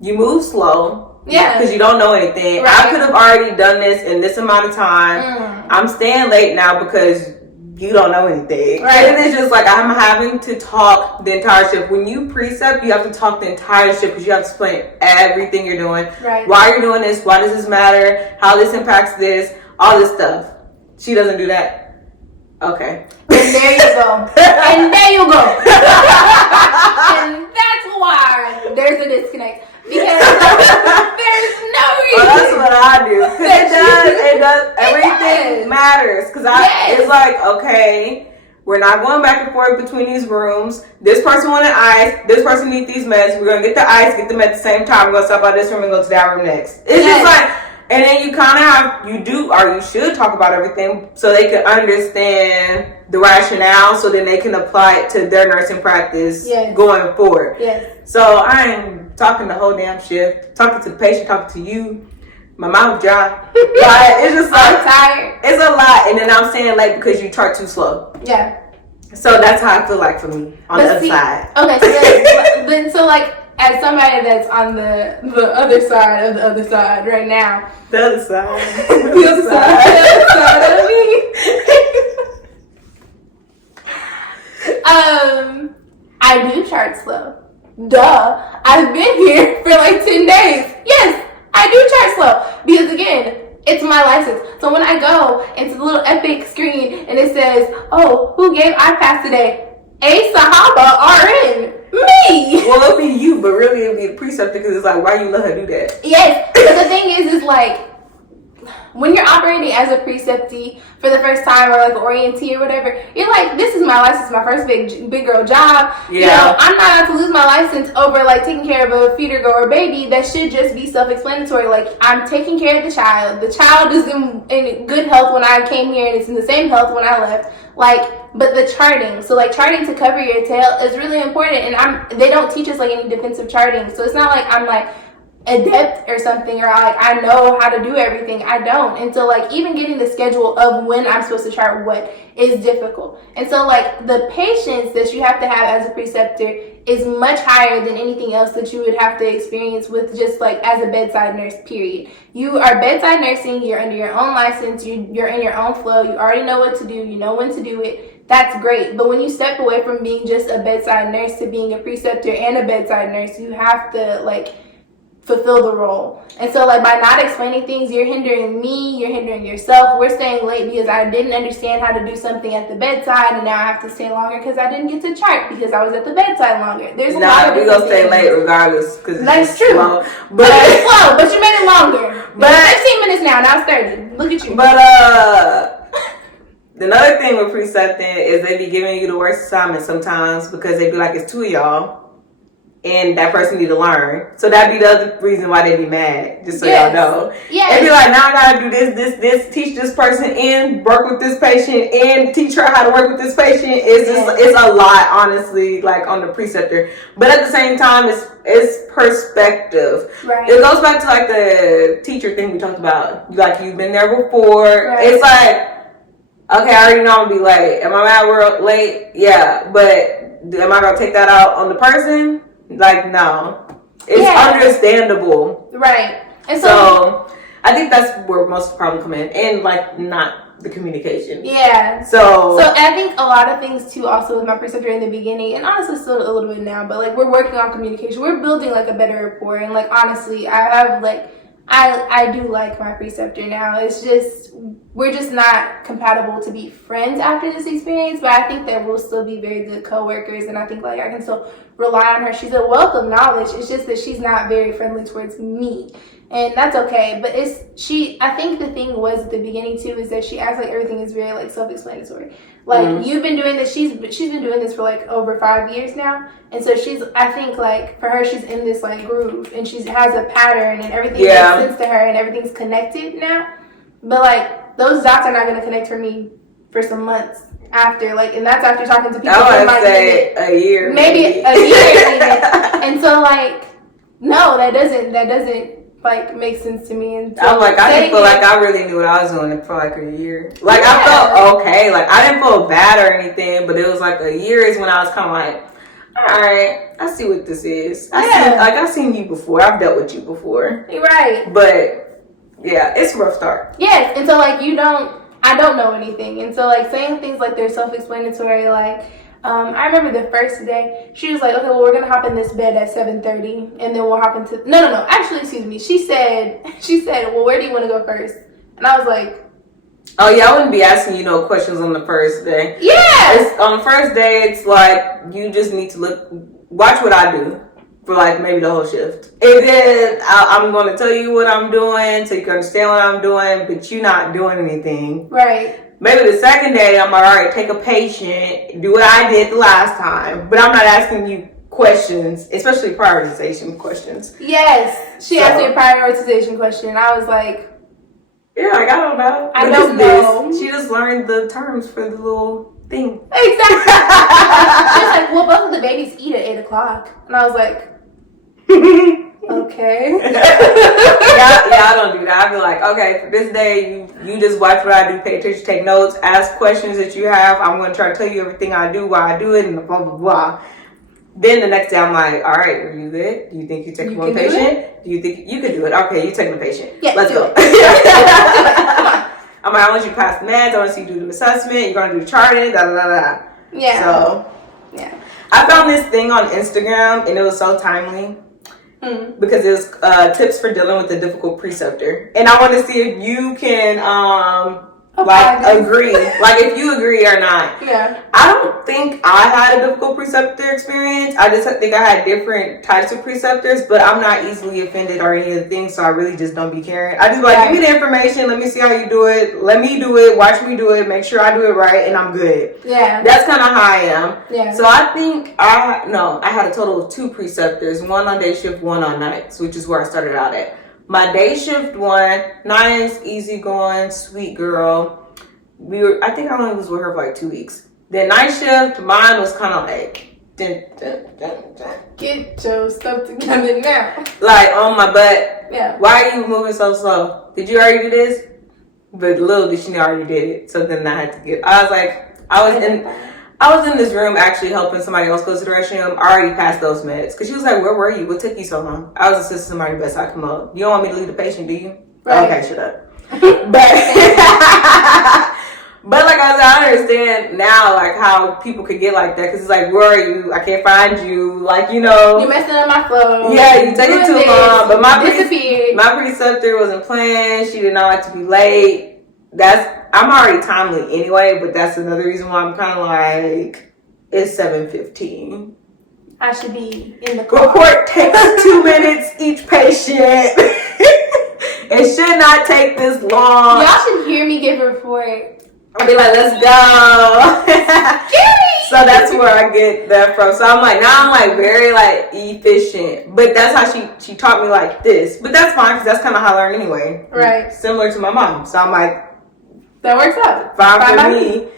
you move slow. Yeah, because you don't know anything. Right. I could have already done this in this amount of time. I'm staying late now because you don't know anything. Right. And it's just like I'm having to talk the entire shift. When you precept, you have to talk the entire shift because you have to explain everything you're doing. Right. Why you're doing this, why does this matter, how this impacts this, all this stuff. She doesn't do that. Okay. And there you go. And there you go. And that's why there's a disconnect. Because there's no reason. Well, that's what I do. It does. Everything matters. Because it's like, okay, we're not going back and forth between these rooms. This person wanted ice. This person needs these meds. We're going to get the ice, get them at the same time. We're going to stop by this room and go to that room next. It's just like, and then you kind of you should talk about everything so they can understand the rationale so then they can apply it to their nursing practice going forward. Yes. So I ain't talking the whole damn shift, talking to the patient, talking to you. My mouth dry. But it's just like, I'm tired. It's a lot. And then I'm staying late because you chart too slow. Yeah. So that's how I feel like for me on the other side. Okay, so like, as somebody that's on the other side of the other side right now. The other side. The other side of me. I do chart slow. Duh. I've been here for like 10 days. Yes, I do chart slow. Because again, it's my license. So when I go into the little epic screen and it says, oh, who gave iPass today? A Sahaba RN. Me! Well, it'll be you, but really it'll be the preceptor because it's like, why you let her do that? Yes, but the thing is like, when you're operating as a preceptee for the first time or like an orientee or whatever, you're like, this is my license, my first big girl job. Yeah. You know, I'm not about to lose my license over like taking care of a feeder girl or baby. That should just be self-explanatory. Like, I'm taking care of the child. The child is in good health when I came here and it's in the same health when I left. Like, but the charting, so like charting to cover your tail is really important, and they don't teach us like any defensive charting. So it's not like I'm like adept or something, or like I know how to do everything. I don't. And so like even getting the schedule of when I'm supposed to chart what is difficult. And so like the patience that you have to have as a preceptor is much higher than anything else that you would have to experience with just like as a bedside nurse, period. You are bedside nursing, you're under your own license, you're in your own flow, you already know what to do, you know when to do it. That's great. But when you step away from being just a bedside nurse to being a preceptor and a bedside nurse, you have to like fulfill the role. And so like by not explaining things, you're hindering me, you're hindering yourself. We're staying late because I didn't understand how to do something at the bedside, and now I have to stay longer because I didn't get to chart because I was at the bedside longer. There's a lot of we're gonna stay late regardless because that's true. Slow. But it's slow, but you made it longer. But 15 minutes now it's 30. Look at you. But another thing with precepting is they be giving you the worst assignment sometimes because they be like, it's two of y'all. and that person need to learn. So that'd be the other reason why they'd be mad, just so y'all know. Yeah. It'd be like, now I gotta do this, teach this person and work with this patient and teach her how to work with this patient. It's a lot, honestly, like on the preceptor. But at the same time, it's perspective. Right. It goes back to like the teacher thing we talked about. Like, you've been there before. Right. It's like, okay, I already know I'm gonna be late. Am I mad we're late? Yeah. But am I gonna take that out on the person? Like, no. It's understandable. Right. And so I think that's where most of the problem come in. And like, not the communication. Yeah. So I think a lot of things too, also with my preceptor in the beginning, and honestly still a little bit now, but like, we're working on communication. We're building like a better rapport. And like, honestly, I do like my preceptor now. It's just, we're just not compatible to be friends after this experience, but I think that we'll still be very good co-workers, and I think like I can still rely on her. She's a wealth of knowledge. It's just that she's not very friendly towards me, and that's okay. But I think the thing was at the beginning too is that she acts like everything is very like self-explanatory. Like, you've been doing this, she's been doing this for like over 5 years now, and so I think like for her, she's in this like groove, and she has a pattern, and everything makes sense to her, and everything's connected now. But like, those dots are not going to connect for me for some months after, like, and that's after talking to people. I would say a year, maybe a year even. And so like, no, that doesn't like make sense to me. And I'm like, I didn't feel like I really knew what I was doing for like a year. Like, I felt okay. Like, I didn't feel bad or anything, but it was like a year is when I was kind of like, all right, I see what this is. I've seen you before. I've dealt with you before. You're right. But yeah, it's a rough start. Yes, and so like, I don't know anything, and so like saying things like they're self-explanatory, like I remember the first day she was like, okay, well, we're gonna hop in this bed at 7:30, and then we'll hop into no actually, excuse me, she said well, where do you want to go first? And I was like, oh yeah, I wouldn't be asking you no questions on the first day. Yeah, on the first day, it's like you just need to watch what I do for like maybe the whole shift, and then I'm going to tell you what I'm doing so you can understand what I'm doing, but you're not doing anything. Right. Maybe the second day, I'm like, all right, take a patient, do what I did the last time, but I'm not asking you questions, especially prioritization questions. Yes, she asked me a prioritization question, and I was like, yeah, like, I don't know. I don't know. She just learned the terms for the little thing. Exactly. She was like, well, both of the babies eat at 8 o'clock, and I was like, okay. yeah, I don't do that. I be like, okay, for this day, you just watch what I do, pay attention, take notes, ask questions that you have. I'm going to try to tell you everything I do, why I do it, and blah, blah, blah. Then the next day, I'm like, all right, are you good? Do you think you take one patient? Do you think you can do it? Okay, you take the patient. Yeah, let's go. Do it. I'm like, I want you to pass the meds. I want to see you do the assessment. You're going to do the charting, da, da, da, da. Yeah. So, yeah. I found this thing on Instagram, and it was so timely. Because it was tips for dealing with a difficult preceptor, and I want to see if you can agree, like if you agree or not. Yeah. I don't think I had a difficult preceptor experience. I just think I had different types of preceptors, but I'm not easily offended or any of the things, so I really just don't be caring. I just like, give me the information, let me see how you do it, let me do it, watch me do it, make sure I do it right, and I'm good. Yeah. That's kind of how I am. Yeah. So I think I had a total of 2 preceptors, one on day shift, one on nights, which is where I started out at. My day shift one, nice, easygoing, sweet girl. I think I only was with her for like 2 weeks. Then night shift, mine was kind of like, get your stuff together now. Like on my butt. Yeah. Why are you moving so slow? Did you already do this? But little did she know I already did it. So then I had to I was in this room actually helping somebody else go to the restroom. I already passed those meds. Because she was like, where were you? What took you so long? I was assisting somebody bedside come up. You don't want me to leave the patient, do you? Right. Okay, shut up. But like I said, I understand now like how people could get like that. Because it's like, where are you? I can't find you. Like, you know. You're messing up my flow. Yeah, you take it too long. But my preceptor wasn't playing. She did not like to be late. I'm already timely anyway, but that's another reason why I'm kind of like, it's 7:15. I should be in the car. Report takes 2 minutes each patient. It should not take this long. Y'all should hear me give a report. I'll be like, let's go. So that's where I get that from. So I'm like, now I'm like very like efficient, but that's how she taught me like this. But that's fine because that's kind of how I learn anyway. Right. Similar to my mom. So I'm like, that works out. Fine for me.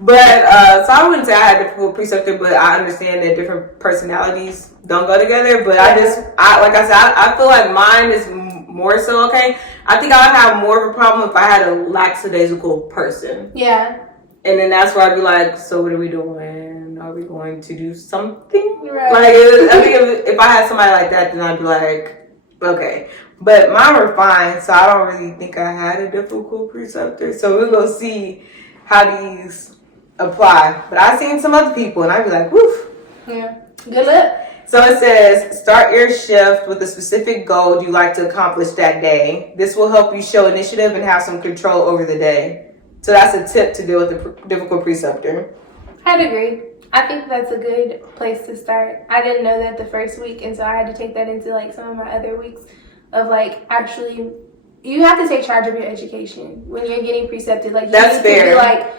But so I wouldn't say I had a difficult preceptor, but I understand that different personalities don't go together. But I like I said, I feel like mine is more so okay. I think I would have more of a problem if I had a lackadaisical person. Yeah. And then that's where I'd be like, so what are we doing? Are we going to do something? Right. Like, I think if I had somebody like that, then I'd be like, okay. But mine were fine, so I don't really think I had a difficult preceptor. So we're going to see how these apply. But I've seen some other people, and I'd be like, woof. Yeah. Good luck. So it says, start your shift with a specific goal you'd like to accomplish that day. This will help you show initiative and have some control over the day. So that's a tip to deal with a difficult preceptor. I'd agree. I think that's a good place to start. I didn't know that the first week, and so I had to take that into like some of my other weeks of like actually, you have to take charge of your education when you're getting precepted. Like that's fair. To be like,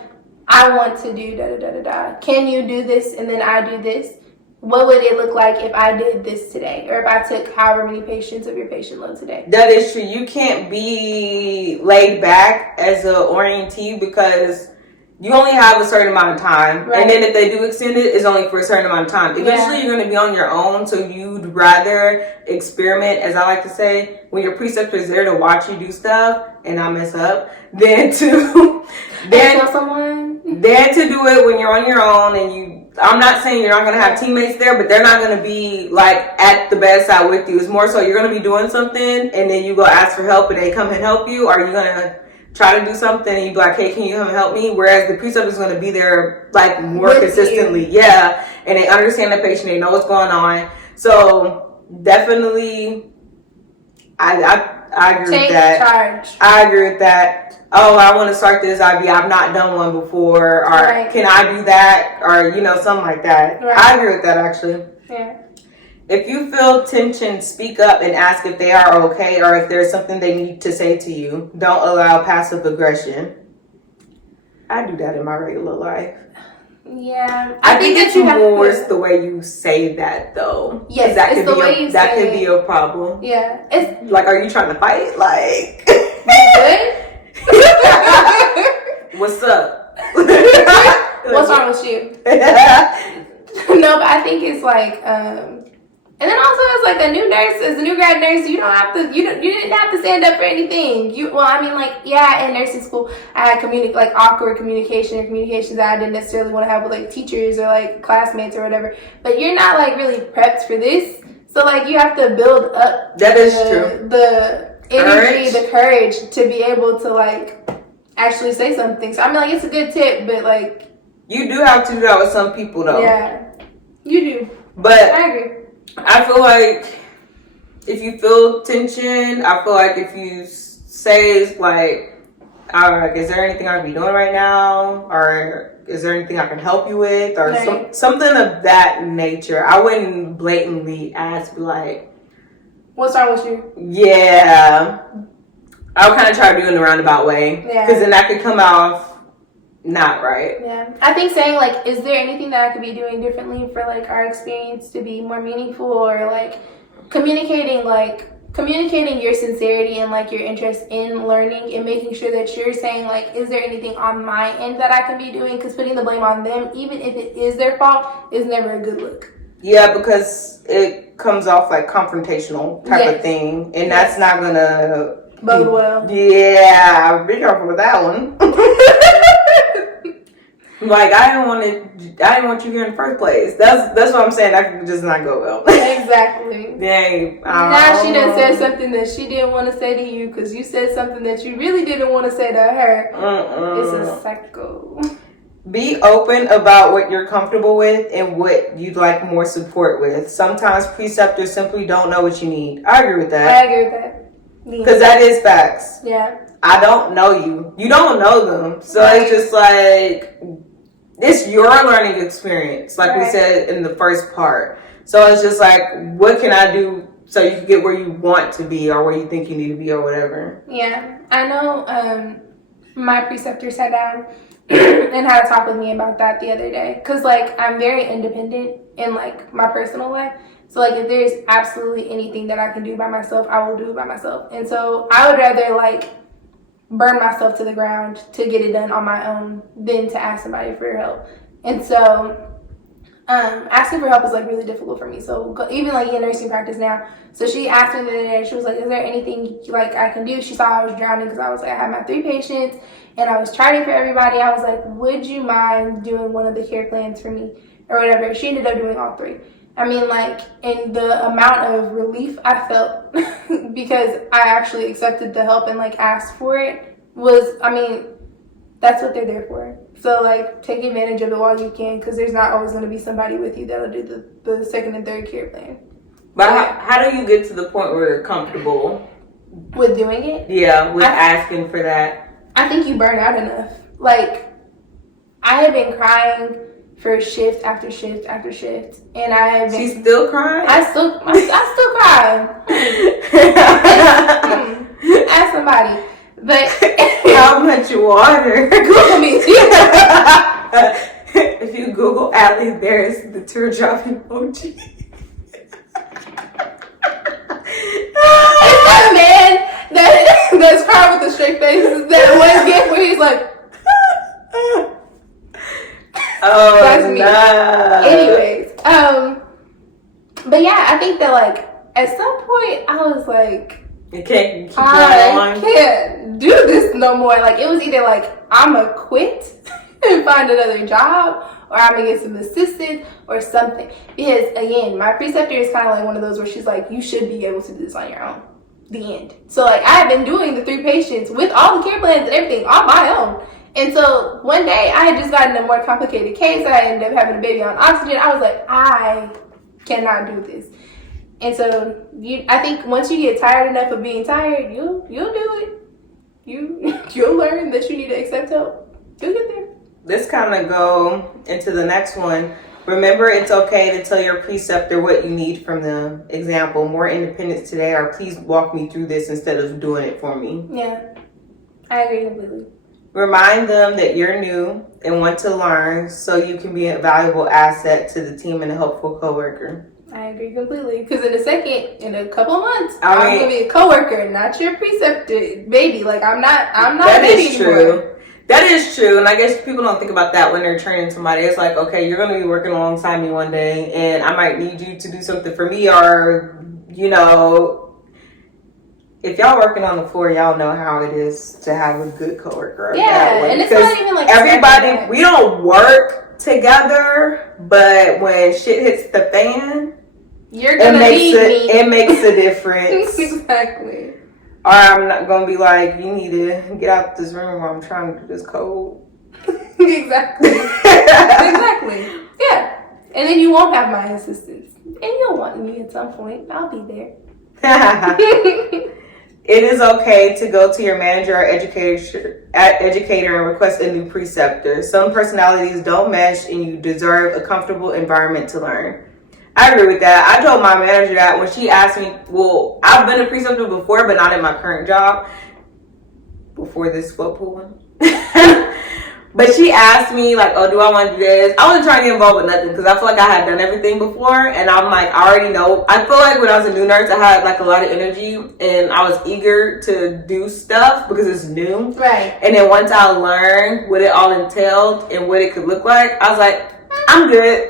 I want to do da da da da da. Can you do this and then I do this? What would it look like if I did this today? Or if I took however many patients of your patient load today? That is true. You can't be laid back as an orientee because you only have a certain amount of time. Right. And then if they do extend it, it's only for a certain amount of time. Eventually, you're going to be on your own. So you'd rather experiment, as I like to say, when your preceptor is there to watch you do stuff and not mess up, than to do it when you're on your own and you. I'm not saying you're not going to have teammates there, but they're not going to be like at the bedside with you. It's more so you're going to be doing something and then you go ask for help and they come and help you. Or you're going to try to do something and you be like, hey, can you come and help me? Whereas the preceptor is going to be there like more with consistently. You. Yeah. And they understand the patient. They know what's going on. So definitely I agree with that. Charge. I agree with that. Oh, I want to start this IB. I've not done one before. Or right. Can I do that? Or, something like that. Right. I agree with that, actually. Yeah. If you feel tension, speak up and ask if they are okay or if there's something they need to say to you. Don't allow passive aggression. I do that in my regular life. Yeah. I think it's more the way you say that, though. Yes, that could be a problem. Yeah. It's like, are you trying to fight? Like, good? What's up? What's wrong with you? No, but I think it's like, and then also as like a new nurse, as a new grad nurse, you didn't have to stand up for anything. In nursing school, I had awkward communications that I didn't necessarily want to have with like teachers or like classmates or whatever. But you're not like really prepped for this, so like you have to build up. That is true. The energy, the courage to be able to like actually say something. So I mean, like it's a good tip, but like you do have to do that with some people, though. Yeah, you do. But I agree. I feel like if you feel tension, I feel like if you say like, is there anything I can be doing right now, or is there anything I can help you with, or right. Something of that nature. I wouldn't blatantly ask like, what's wrong with you? Yeah. I would kind of try to do it in a roundabout way. Yeah. Because then that could come off not right. Yeah. I think saying like, is there anything that I could be doing differently for like our experience to be more meaningful, or like communicating your sincerity and like your interest in learning and making sure that you're saying like, is there anything on my end that I can be doing? Because putting the blame on them, even if it is their fault, is never a good look. Yeah, because it comes off like confrontational type of thing, and that's not gonna bode well. Yeah, be careful with that one. Like I didn't want you here in the first place. That's what I'm saying. That could just not go well. Exactly. Dang. Now she done said something that she didn't want to say to you because you said something that you really didn't want to say to her. It's a cycle. Be open about what you're comfortable with and what you'd like more support with. Sometimes preceptors simply don't know what you need. I agree with that. I agree with that. Because that is facts. Yeah. I don't know you. You don't know them. So It's just like, it's your learning experience, like we said in the first part. So it's just like, what can I do so you can get where you want to be or where you think you need to be or whatever. Yeah. I know my preceptor sat down and had a talk with me about that the other day. Because, like, I'm very independent in, like, my personal life. So, like, if there's absolutely anything that I can do by myself, I will do it by myself. And so I would rather, like, burn myself to the ground to get it done on my own than to ask somebody for help. And so asking for help is, like, really difficult for me. So even, like, in nursing practice now, so she asked me the other day, she was like, is there anything, like, I can do? She saw I was drowning because I was like, I had my 3 patients and I was charting for everybody. I was like, would you mind doing one of the care plans for me or whatever? She ended up doing all 3. I mean, like, and the amount of relief I felt because I actually accepted the help and, like, asked for it was, I mean, that's what they're there for. So, like, take advantage of it while you can, because there's not always going to be somebody with you that'll do the 2nd and 3rd care plan. But how do you get to the point where you're comfortable with doing it? Yeah, with asking for that. I think you burn out enough. Like, I have been crying for shift after shift after shift, and I have been. She's still crying. I still cry. Ask somebody. But how much water? Google me. If you Google Alee, there's the teardrop emoji. It's that man that's crying with a straight face. That one gift where he's like, oh, that's me. Nah. Anyways, but yeah, I think that, like, at some point I was like, you can't keep I can't do this no more. Like, it was either like I'ma quit and find another job, or I'm gonna get some assistance or something. Because again, my preceptor is kind of like one of those where she's like, you should be able to do this on your own. The end. So, like, I have been doing the 3 patients with all the care plans and everything on my own. And so one day I had just gotten a more complicated case. I ended up having a baby on oxygen. I was like, I cannot do this. And so I think once you get tired enough of being tired, you'll do it. You'll learn that you need to accept help. You'll get there. Let's kind of go into the next one. Remember, it's okay to tell your preceptor what you need from them. Example, more independence today, or please walk me through this instead of doing it for me. Yeah, I agree completely. Remind them that you're new and want to learn so you can be a valuable asset to the team and a helpful coworker. I agree completely. Because in a couple of months, I'm going to be a coworker, not your preceptor, baby. Like, I'm not that a baby is true. anymore. That is true, and I guess people don't think about that when they're training somebody. It's like, okay, you're going to be working alongside me one day, and I might need you to do something for me, or, you know, if y'all working on the floor, y'all know how it is to have a good coworker. Yeah, and it's not even like everybody, we don't work together, but when shit hits the fan, you're gonna need me. It makes a difference. Exactly. Or I'm not gonna be like, you need to get out this room or I'm trying to do this code. Exactly. Exactly. Yeah. And then you won't have my assistance. And you'll want me at some point. I'll be there. It is okay to go to your manager or educator and request a new preceptor. Some personalities don't mesh and you deserve a comfortable environment to learn. I agree with that. I told my manager that when she asked me, well, I've been a preceptor before, but not in my current job. Before this football one. But she asked me, like, oh, do I want to do this? I wasn't trying to get involved with nothing because I feel like I had done everything before. And I'm like, I already know. I feel like when I was a new nurse, I had, like, a lot of energy. And I was eager to do stuff because it's new. Right. And then once I learned what it all entailed and what it could look like, I was like, I'm good.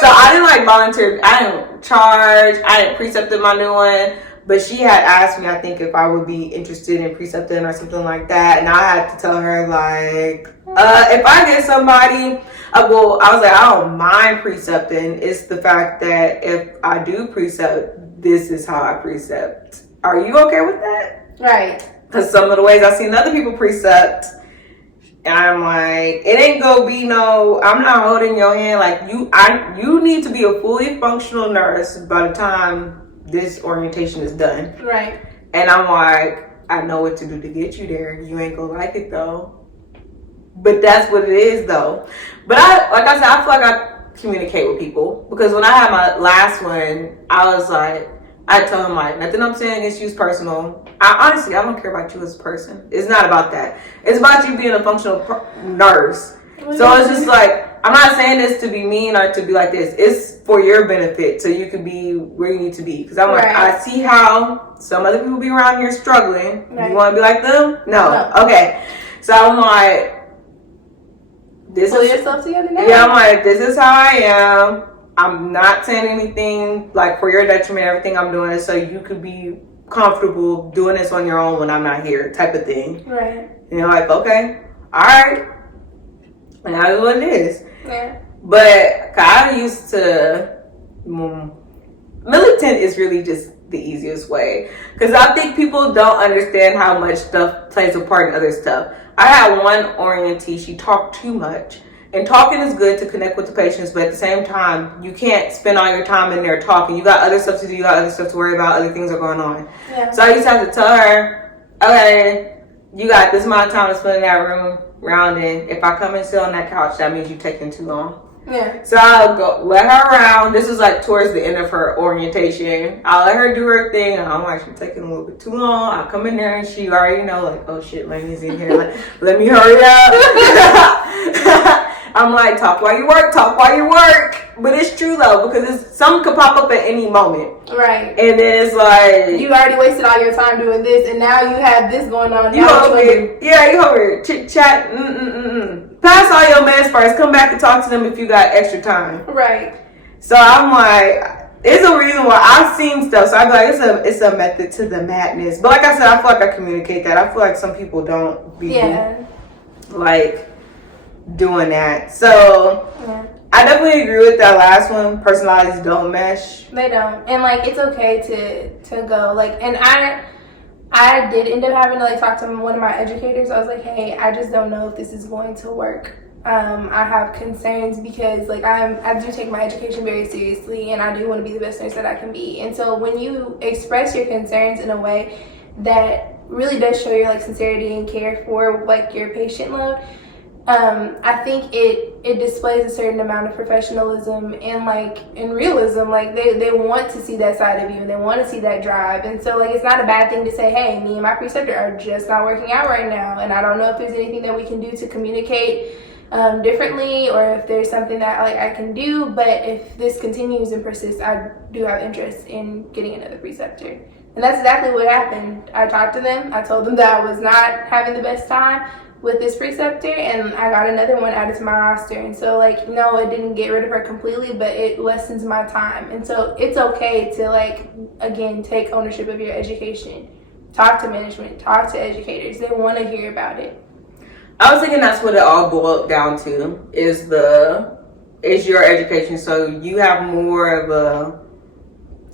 So I didn't, like, volunteer. I didn't charge. I didn't precepted my new one. But she had asked me, I think, if I would be interested in precepting or something like that. And I had to tell her, like, if I get somebody, well, I was like, I don't mind precepting. It's the fact that if I do precept, this is how I precept. Are you okay with that? Right. Because some of the ways I've seen other people precept, and I'm like, it ain't gonna be no, I'm not holding your hand. Like, you need to be a fully functional nurse by the time this orientation is done. Right. And I'm like, I know what to do to get you there. You ain't gonna like it though. But that's what it is though. But like I said, I feel like I communicate with people. Because when I had my last one, I was like, I tell him like, nothing I'm saying against you is personal. I don't care about you as a person. It's not about that. It's about you being a functional nurse. So it's just like, I'm not saying this to be mean or to be like this. It's for your benefit so you can be where you need to be. Because I'm like, I see how some other people be around here struggling. Right. You want to be like them? No. Okay. So I'm like, pull yourself together now. Yeah, I'm like, this is how I am. I'm not saying anything like for your detriment. Everything I'm doing is so you could be comfortable doing this on your own when I'm not here, type of thing. Right. And you're like, okay, all right. And that's what it is. Yeah. But I used to, militant is really just the easiest way. Because I think people don't understand how much stuff plays a part in other stuff. I had one orientee, she talked too much. And talking is good to connect with the patients, but at the same time, you can't spend all your time in there talking. You got other stuff to do, you got other stuff to worry about, other things are going on. Yeah. So I used to have to tell her, okay, you got this amount of time to spend in that room rounding. If I come and sit on that couch, that means you're taking too long. Yeah. So I'll go let her around. This was like towards the end of her orientation. I'll let her do her thing. And I'm actually taking a little bit too long. I'll come in there and she already know like, oh shit, Lainey's in here. Like, let me hurry up. I'm like, talk while you work. But it's true though, because something could pop up at any moment. Right. And then it's like, you already wasted all your time doing this, and now you have this going on. You over here chit chat. Pass all your meds first. Come back and talk to them if you got extra time. Right. So I'm like, it's a reason why I've seen stuff. So I be like, it's a method to the madness. But like I said, I feel like I communicate that. I feel like some people don't be like doing that. So I definitely agree with that last one. Personalities don't mesh. They don't. And like, it's okay to go. Like, and I did end up having to like talk to one of my educators. I was like, hey, I just don't know if this is going to work. I have concerns because like I do take my education very seriously, and I do want to be the best nurse that I can be. And so when you express your concerns in a way that really does show your like sincerity and care for like your patient load, I think it displays a certain amount of professionalism and realism. Like they want to see that side of you, and they want to see that drive. And so like, it's not a bad thing to say, hey, me and my preceptor are just not working out right now, and I don't know if there's anything that we can do to communicate differently, or if there's something that like I can do. But if this continues and persists, I do have interest in getting another preceptor. And that's exactly what happened. I talked to them. I told them that I was not having the best time with this preceptor, and I got another one added to my roster. And so like, no, it didn't get rid of her completely, but it lessens my time. And so it's okay to like, again, take ownership of your education. Talk to management, talk to educators. They want to hear about it. I was thinking that's what it all boiled down to, is your education. So you have more of a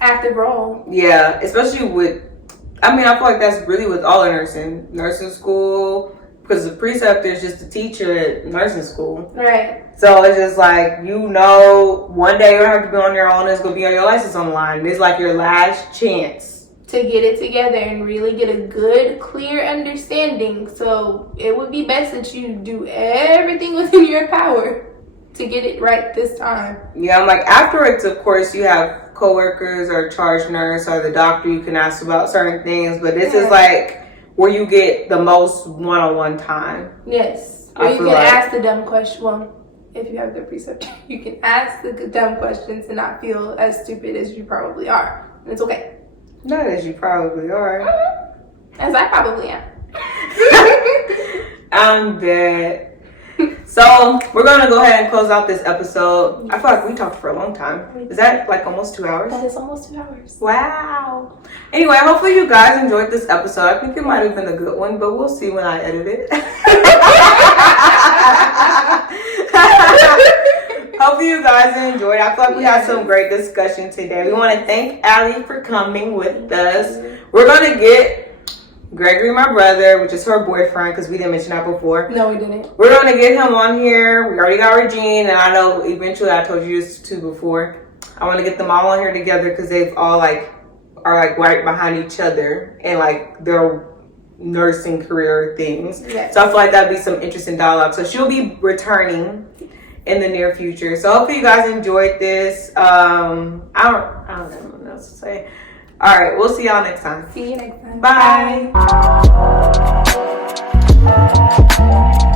active role. Yeah, especially with, I mean, I feel like that's really with all of nursing school, because the preceptor is just a teacher at nursing school. Right. So it's just like, one day you're going to have to be on your own. It's going to be on your license on the line. It's like your last chance to get it together and really get a good, clear understanding. So it would be best that you do everything within your power to get it right this time. Yeah, I'm like, afterwards, of course, you have coworkers or charge nurse or the doctor you can ask about certain things. But this is like where you get the most one-on-one time. Yes. Or you can ask the dumb question. Well, if you have the preceptor, you can ask the dumb questions and not feel as stupid as you probably are. And it's okay. Not as you probably are. As I probably am. I'm dead. So we're going to go ahead and close out this episode. I feel like we talked for a long time. Is that like almost 2 hours? That is almost 2 hours. Wow. Anyway, hopefully you guys enjoyed this episode. I think it might have been a good one, but we'll see when I edit it. Hopefully you guys enjoyed. I feel like we had some great discussion today. We want to thank Alee for coming with us. We're going to get Gregory, my brother, which is her boyfriend, because we didn't mention that before. No, we didn't. We're going to get him on here. We already got Regine, and I know eventually, I told you this too before, I want to get them all on here together because they've all are right behind each other and like their nursing career things. Yes. So I feel like that'd be some interesting dialogue. So she'll be returning in the near future. So hopefully you guys enjoyed this. I don't know what else to say. All right, we'll see y'all next time. See you next time. Bye. Bye.